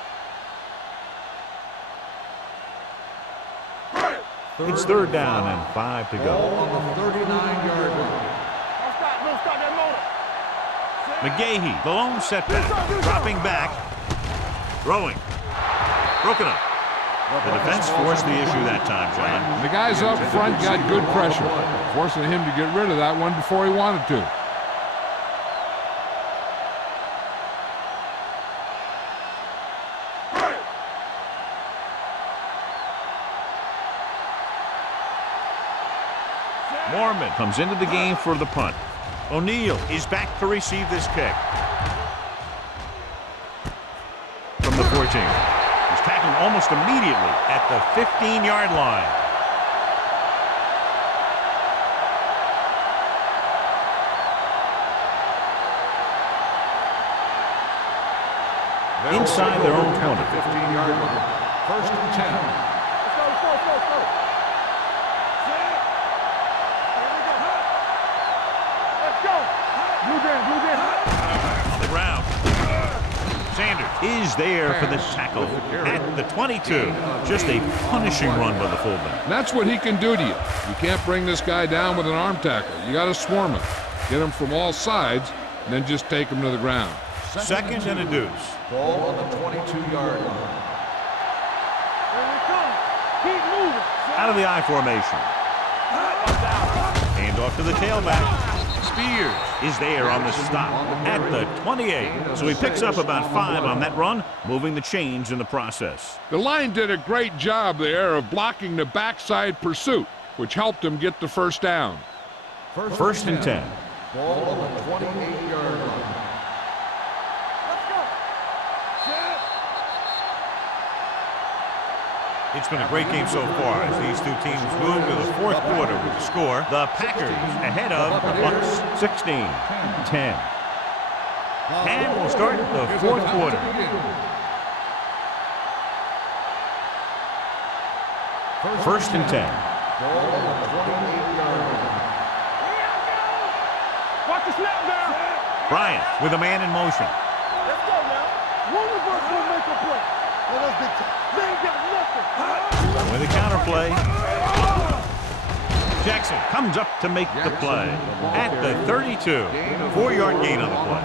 It's third down and 5 to Ball go. on the 39-yard line. Don't stop that motor. McGahee, the lone setback, dropping back, throwing, broken up. The defense forced the issue that time, John. The guys up front got good pressure, forcing him to get rid of that one before he wanted to. Mormon comes into the game for the punt. O'Neal is back to receive this kick. From the 14. He's tackled almost immediately at the 15-yard line. Inside their own 20. 15-yard line. First and 10. Let's go. Let's go. Blue down. On the ground. Sanders is there for the tackle at the 22. Just a punishing run by the fullback. That's what he can do to you. You can't bring this guy down with an arm tackle. You got to swarm him. Get him from all sides, and then just take him to the ground. Second and a deuce. Ball on the 22-yard line. Here we come. Keep moving. Out of the I formation. Hand off to the tailback. Spears is there on the stop at the 28. So he picks up about 5 on that run, moving the chains in the process. The line did a great job there of blocking the backside pursuit, which helped him get the first down. First and 10. Ball on the 28-yard line. It's been a great game so far as these two teams move to the fourth quarter with the score. The Packers ahead of the Bucks 16-10. And we'll start the fourth quarter. First and 10. Ball on the 28-yard line. Watch the snap down. Bryant with a man in motion. Let's go now. One reverse will make a play. Let us get they ain't got nothing. With a counter play. Jackson comes up to make the play at the 32. 4-yard gain on the play.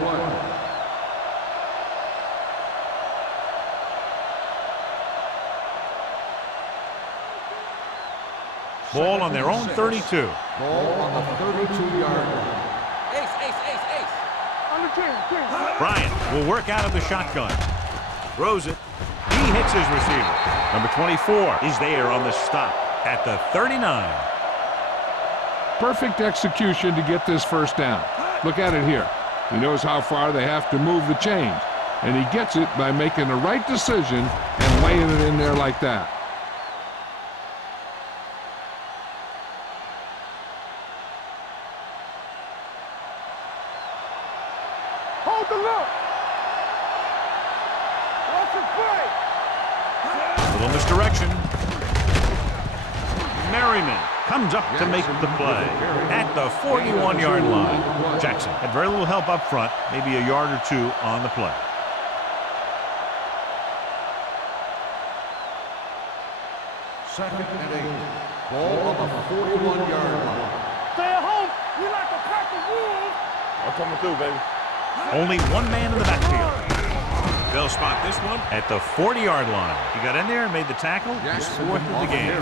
Ball on their own 32. Ball on the 32-yard line. Ace. Under 10. Bryant will work out of the shotgun. Throws it. He hits his receiver. Number 24 is there on the stop at the 39. Perfect execution to get this first down. Look at it here. He knows how far they have to move the chains, and he gets it by making the right decision and laying it in there like that. Hold the look. Watch it play. Little misdirection. Merriman comes up to make the play at the 41-yard line. Jackson had very little help up front, maybe a yard or two on the play. Second and 8. Ball on the 41-yard line. Stay at home. We like a pack of wolves. I'm coming through, baby. Only one man in the backfield. They'll spot this one at the 40-yard line. He got in there and made the tackle. He's fourth of the game.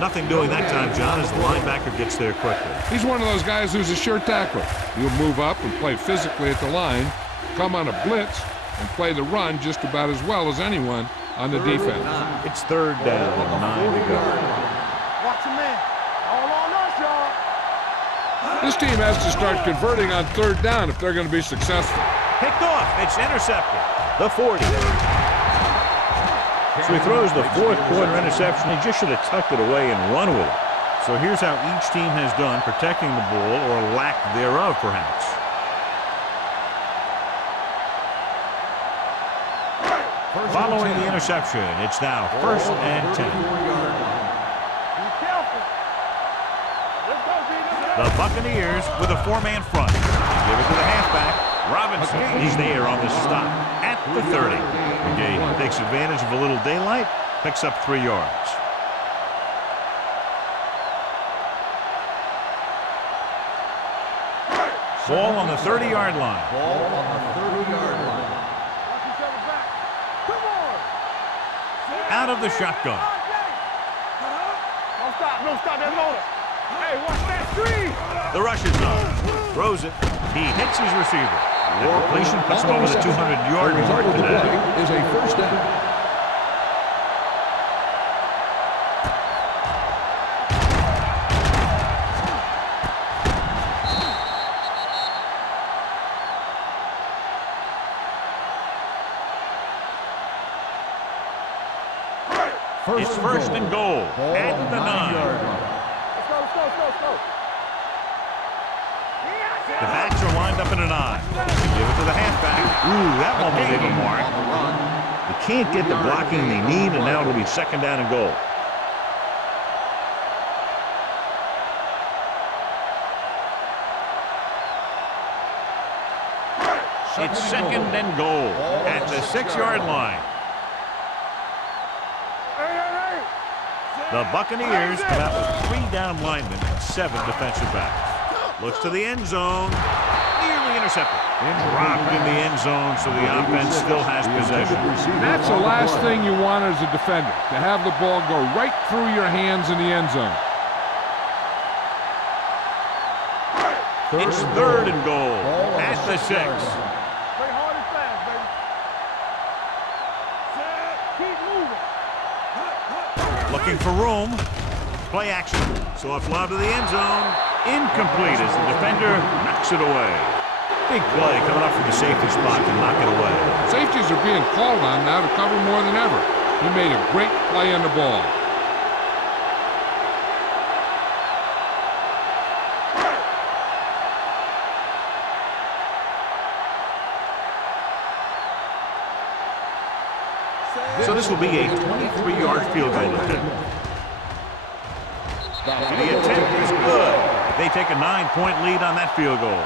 Nothing doing that time, John, as the linebacker gets there quickly. He's one of those guys who's a sure tackler. He'll move up and play physically at the line, come on a blitz, and play the run just about as well as anyone on the defense. It's third down and 9 to go. Watch your man. All on us, y'all. This team has to start converting on third down if they're going to be successful. Picked off. It's intercepted. The 40. So he throws the fourth quarter interception. He just should have tucked it away and run with it. So here's how each team has done protecting the ball, or lack thereof, perhaps. Following the interception, it's now first and 10. Be careful. Let's go, Peter. The Buccaneers with a 4-man front. Give it to the halfback. Robinson, he's there on the stop at the 30. McGee takes advantage of a little daylight, picks up 3 yards. Ball on the 30-yard line. Ball on the 30-yard line. Watch each other back. Come on. Out of the shotgun. Don't stop that motor. Hey, watch that screen. The rush is on. Throws it. He hits his receiver. The completion puts him over the 200-yard mark The today. play is a first down. It's first and goal at the 9. Let's go. The backs are lined up in an I. Give it to the halfback. Ooh, that one will leave a mark. They can't get the blocking they need, and now it'll be second down and goal. It's second and goal at the 6-yard line. The Buccaneers come out with 3 down linemen and 7 defensive backs. Looks to the end zone. Nearly intercepted. Dropped in the end zone, so the offense still has possession. That's the last thing you want as a defender, to have the ball go right through your hands in the end zone. It's 3rd and goal at the 6. Play hard and fast, baby. Keep moving. Looking for room. Play action. Soft lob to the end zone. Incomplete as the defender knocks it away. Big play coming up from the safety spot to knock it away. Safeties are being called on now to cover more than ever. He made a great play on the ball. So this will be a 23-yard field goal attempt. The attempt is good. They take a 9-point lead on that field goal.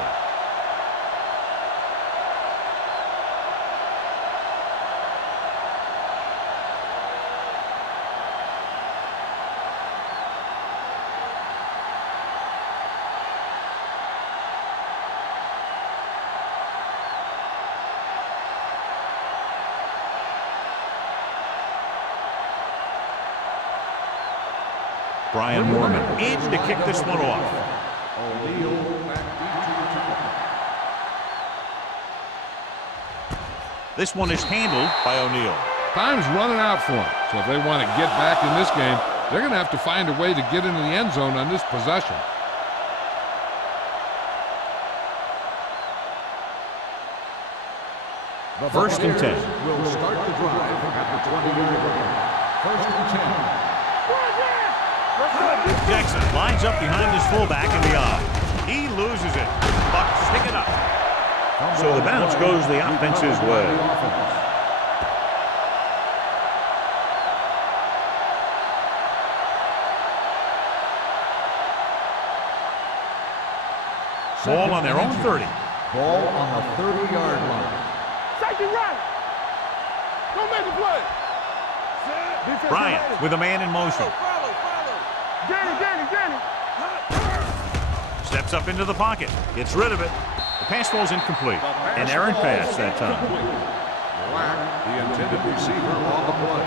Brian Moorman in to kick this one off. This one is handled by O'Neal. Time's running out for him. So if they want to get back in this game, they're going to have to find a way to get into the end zone on this possession. First and 10. Will start the drive at the 20-yard line. First and 10. Jackson lines up behind his fullback in the eye. He loses it. Bucks pick it up. So the bounce goes the offense's way. Ball on their own 30. Ball on the 30-yard line. Safety right. Don't make the play. Defense Bryant ready. with a man in motion. Danny. Steps up into the pocket. Gets rid of it. The pass falls incomplete. An errant pass that time. Black, the intended receiver on the play.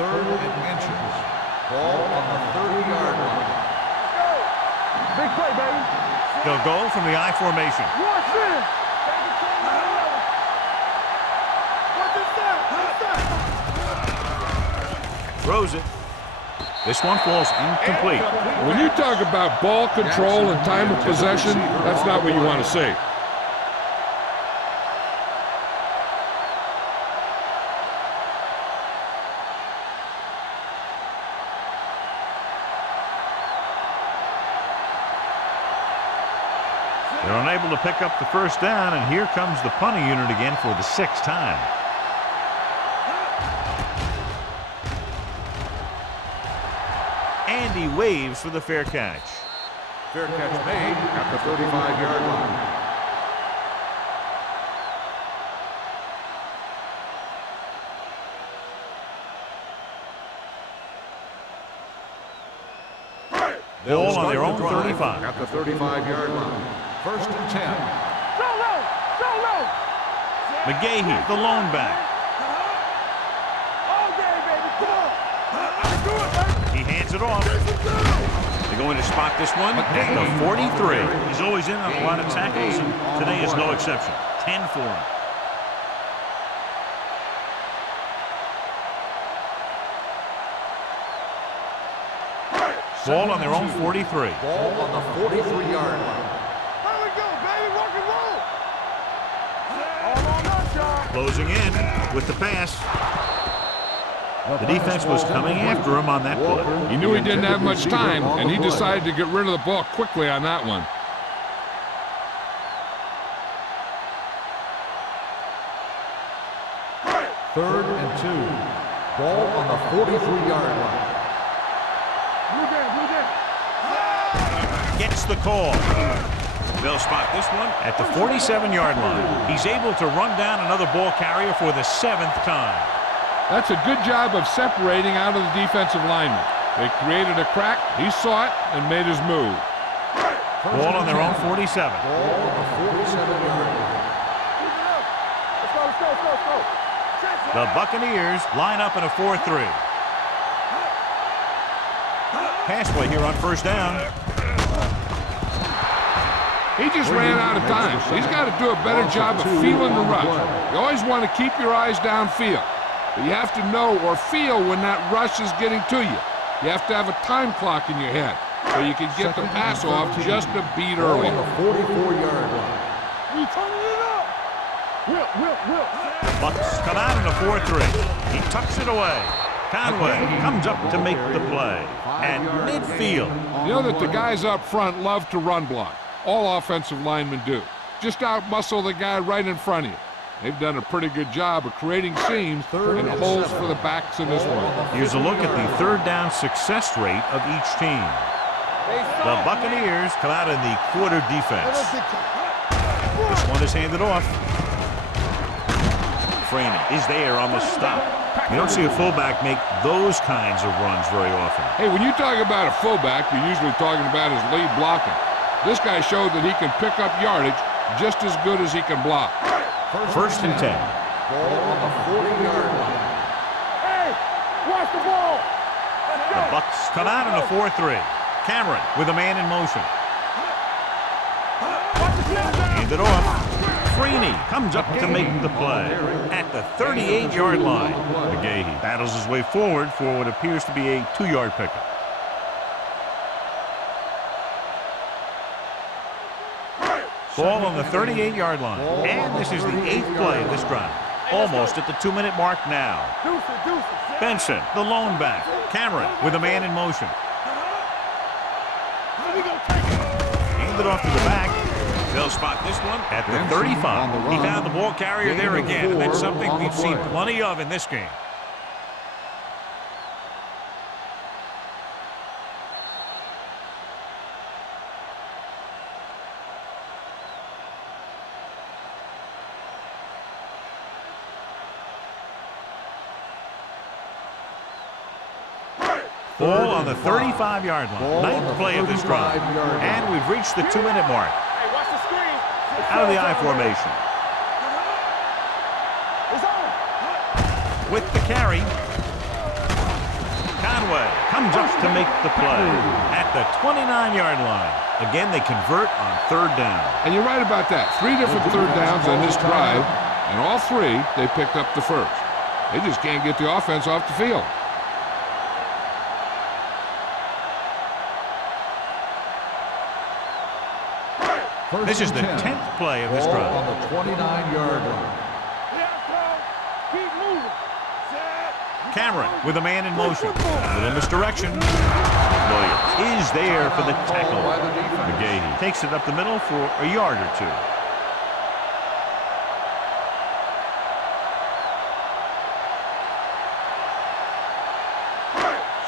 Third and inches. Ball on the 30-yard line. Big play, baby. They'll go from the I formation. Watch this. Throws it. This one falls incomplete. When you talk about ball control and time of possession, that's not what you want to see. They're unable to pick up the first down, and here comes the punting unit again for the 6th time. And he waves for the fair catch. Fair catch made at the 35-yard line. Ball on their own 35. At the 35-yard line. First and 10. Solo. McGahee, the lone back. All day, baby. Come on. Do it, baby. He hands it off. They're going to spot this one at the 43. He's always in on a lot of tackles, and today is no exception. 10 for him. Ball on their own 43. Ball on the 43-yard line. There we go, baby. Rock and roll. All on us, y'all. Closing in with the pass. The defense was coming after him on that play. He knew he didn't have much time, and he decided to get rid of the ball quickly on that one. Third and 2. Ball on the 43-yard line. Blue game. Gets the call. They'll spot this one at the 47-yard line. He's able to run down another ball carrier for the 7th time. That's a good job of separating out of the defensive lineman. They created a crack, he saw it, and made his move. Ball on their own 47. Ball on the 47-yard line. Let's go. The Buccaneers line up in a 4-3. Pass play here on first down. He just ran out of time. He's got to do a better job of feeling the rush. You always want to keep your eyes downfield, but you have to know or feel when that rush is getting to you. You have to have a time clock in your head so you can get the pass off just a beat early. On the 44-yard line. We turning it up. Whip. Bucks come out in a 4-3. He tucks it away. Conway comes up to make the play. And midfield. You know that the guys up front love to run block. All offensive linemen do. Just outmuscle the guy right in front of you. They've done a pretty good job of creating seams and holes for the backs in this one. Here's a look at the third down success rate of each team. The Buccaneers come out in the quarter defense. This one is handed off. Freeney is there on the stop. You don't see a fullback make those kinds of runs very often. Hey, when you talk about a fullback, you're usually talking about his lead blocking. This guy showed that he can pick up yardage just as good as he can block. First and 10. Ball on the 40-yard line. Hey, watch the ball. The Bucks come out in a 4-3. Cameron with a man in motion. Watch the snap down. Hand it off. Freeney comes up to make the play at the 38-yard line. McGahee battles his way forward for what appears to be a 2-yard pickup. Ball on the 38-yard line. And this is the 8th play of this drive. Almost at the 2-minute mark now. Deuce. Benson, the lone back. Cameron with a man in motion. Handed off to the back. They'll spot this one at the 35. He found the ball carrier there again, and that's something we've seen plenty of in this game. Ball on the 35-yard line. Ninth play of this drive. And we've reached the 2-minute mark. Hey, watch the screen. Out of the I formation. It's on. With the carry. Conway comes up to make the play at the 29-yard line. Again, they convert on third down. And you're right about that. 3 different third downs on this drive, and all 3, they picked up the first. They just can't get the offense off the field. This is the 10th play of this Ball drive. on the 29-yard line. Keep moving. Set. Cameron with a man in motion. A little misdirection. Williams is there for the tackle. McGahee takes it up the middle for a yard or 2.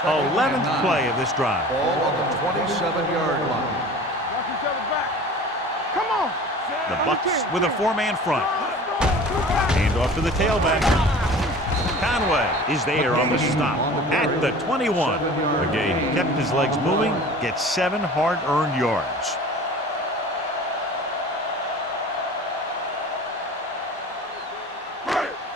Second 11th and 9. play of this drive. Ball on the 27-yard line. Watch each other back. Come on. The Bucks with a 4-man front. Hand off to the tailback. Conway is there on the stop at the 21. McGahee kept his legs moving, gets 7 hard-earned yards.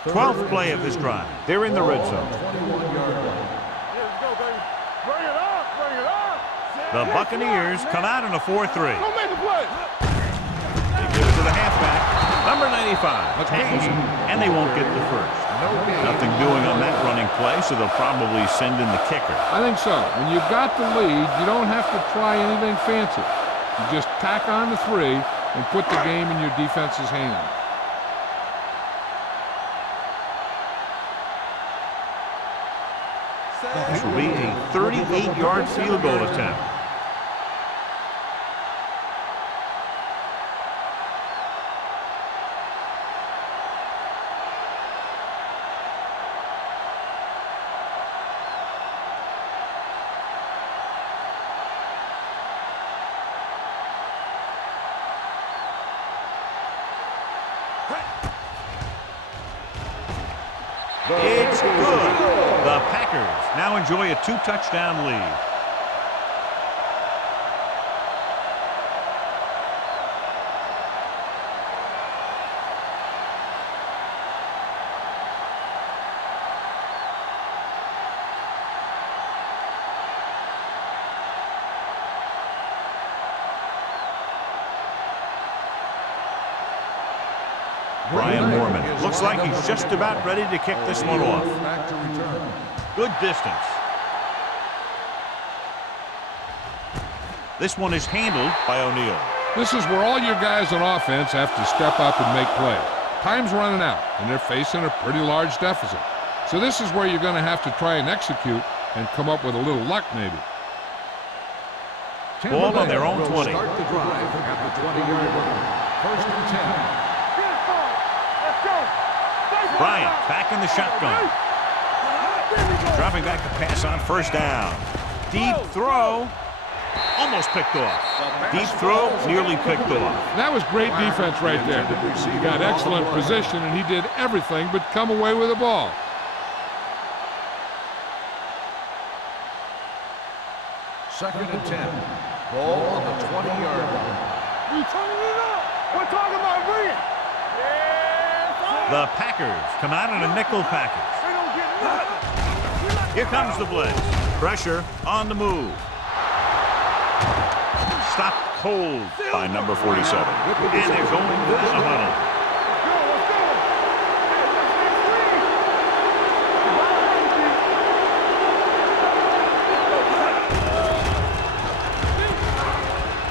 Twelfth play of this drive. They're in the red zone. 21-yard line. Let's go, baby. Bring it up. The Buccaneers come out in a 4-3. Go make a play. They give it to the halfback, number 95, tackles him, and they won't get the first. Nothing doing on that running play, so they'll probably send in the kicker. I think so. When you've got the lead, you don't have to try anything fancy. You just tack on the 3 and put the game in your defense's hands. This will be a 38-yard field goal attempt. It's good. The Packers now enjoy a 2-touchdown lead. Brian Mormon. Looks like he's just about ready to kick this one off. Back to return. Good distance. This one is handled by O'Neal. This is where all your guys on offense have to step up and make plays. Time's running out, and they're facing a pretty large deficit. So this is where you're going to have to try and execute and come up with a little luck, maybe. Ball on their own 20. Start the drive at the 20-yard line. First and 10. Bryant back in the shotgun. Dropping back to pass on first down. Deep throw. Almost picked off. Deep throw, nearly picked off. That was great defense right there. He got excellent position, and he did everything but come away with the ball. Second and 10. Ball on the 20-yard line. We turning it up. We're talking about bringing. The Packers come out in a nickel package. They don't get nothing. Here comes the blitz. Pressure on the move. Stopped cold by number 47. And they're going to the huddle.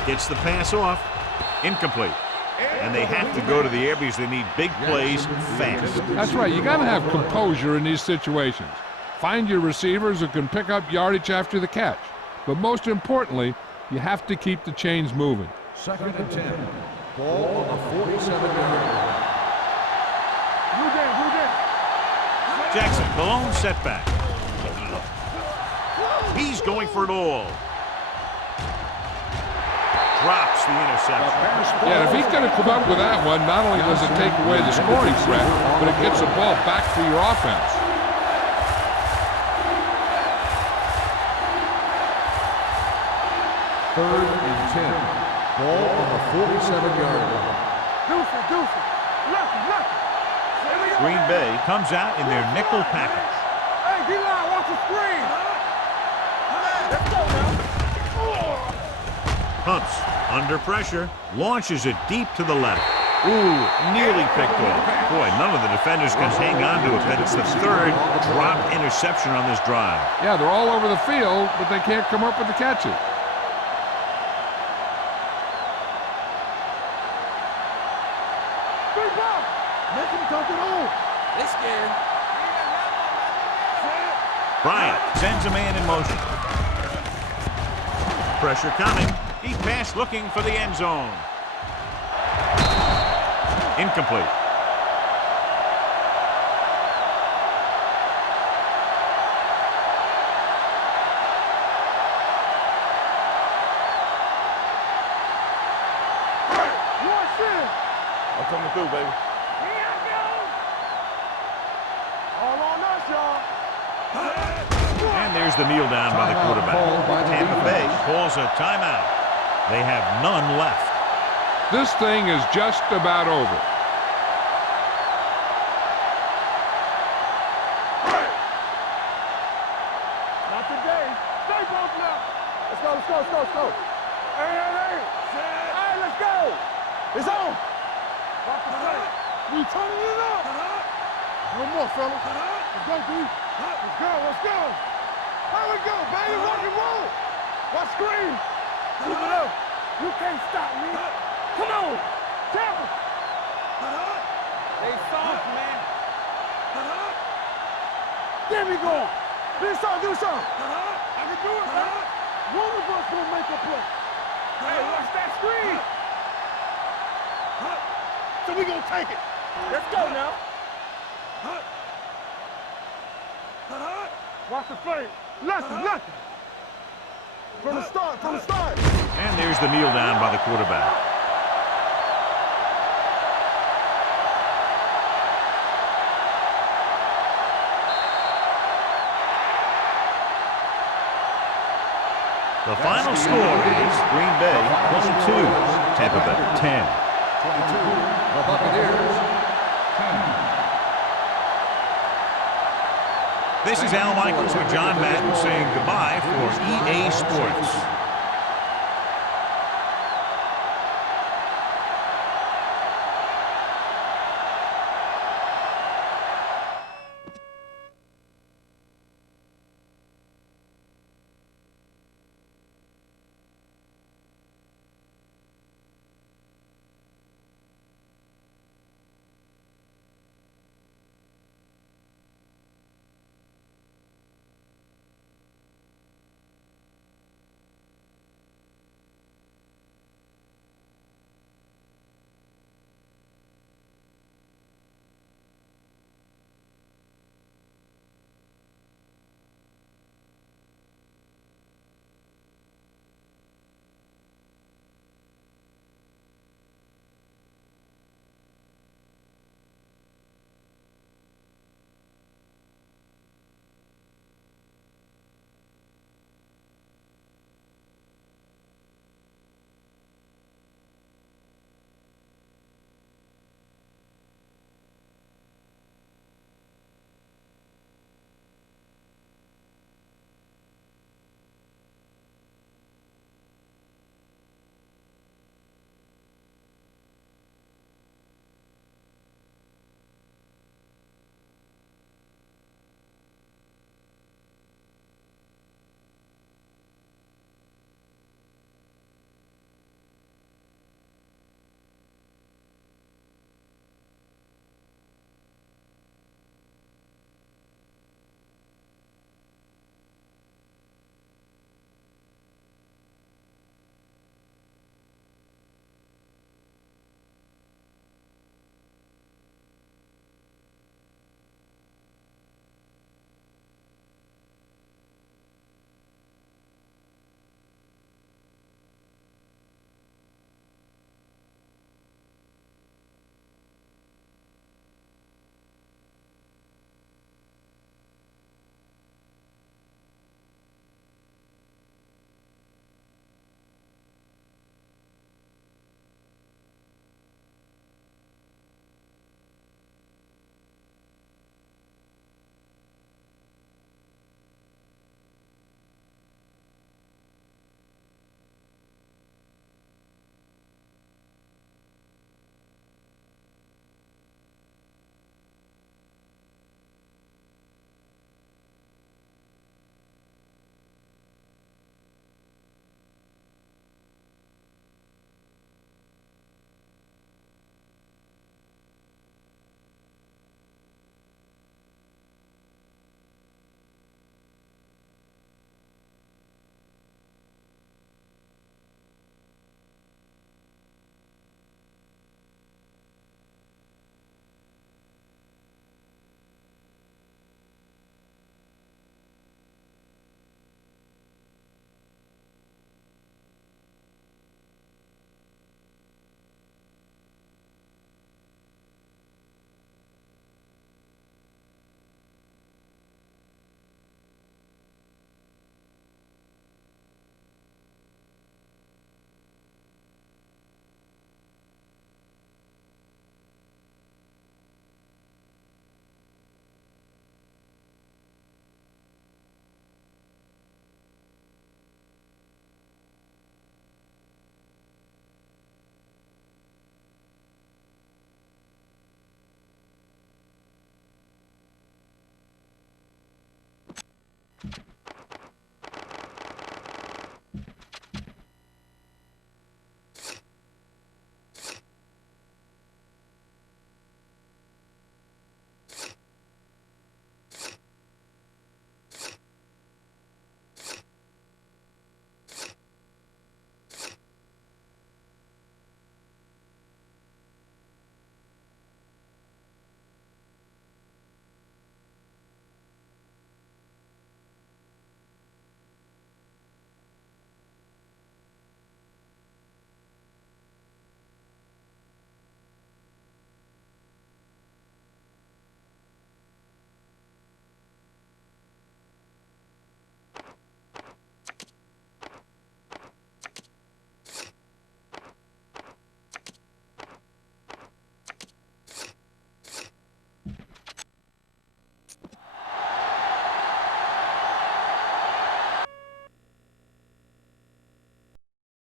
Gets the pass off. Incomplete. And they have to go to the air because they need big plays fast. That's right. You got to have composure in these situations. Find your receivers who can pick up yardage after the catch. But most importantly, you have to keep the chains moving. Second and 10. Ball on the 47-yard line. Jackson, the lone setback. He's going for it all. Drops the interception. Yeah, if he's going to come up with that one, not only does it take away the scoring threat, but it gets the ball back for your offense. Third and 10. Ball on the 47-yard line. Green Bay comes out in their nickel package. Hey, D-line, watch the screen. Let's go now. Pumps under pressure, launches it deep to the left. Ooh, nearly picked off. Boy, none of the defenders can hang on to it, but it's the third drop interception on this drive. Yeah, they're all over the field, but they can't come up with the catches. Bryant sends a man in motion. Pressure coming. Deep pass looking for the end zone. Incomplete. I'm coming through, baby. All on us, y'all. And there's the kneel down by the quarterback. Tampa Bay calls a timeout. They have none left. This thing is just about over. Not today. Stay both now. Let's go, let's go, let's go, let's go. Hey. Hey, let's go. It's on. Watch the play. We turning it up. One more, fellas. Let's go, D. Let's go, let's go. How we go, baby? Rock and roll. Watch screen. Keep it up. You can't stop me. Come on. Tampa. They soft, man. There we go. Do something, do something. I can do it, man. One of us will make a play. Hey, watch that screen. So we gonna take it. Let's go now. Watch the play. Listen. From the start. And there's the kneel down by the quarterback. The final score is Green Bay 22, Tampa Bay 10. 22. The Buccaneers 10. This is Al Michaels with John Madden saying goodbye for EA Sports.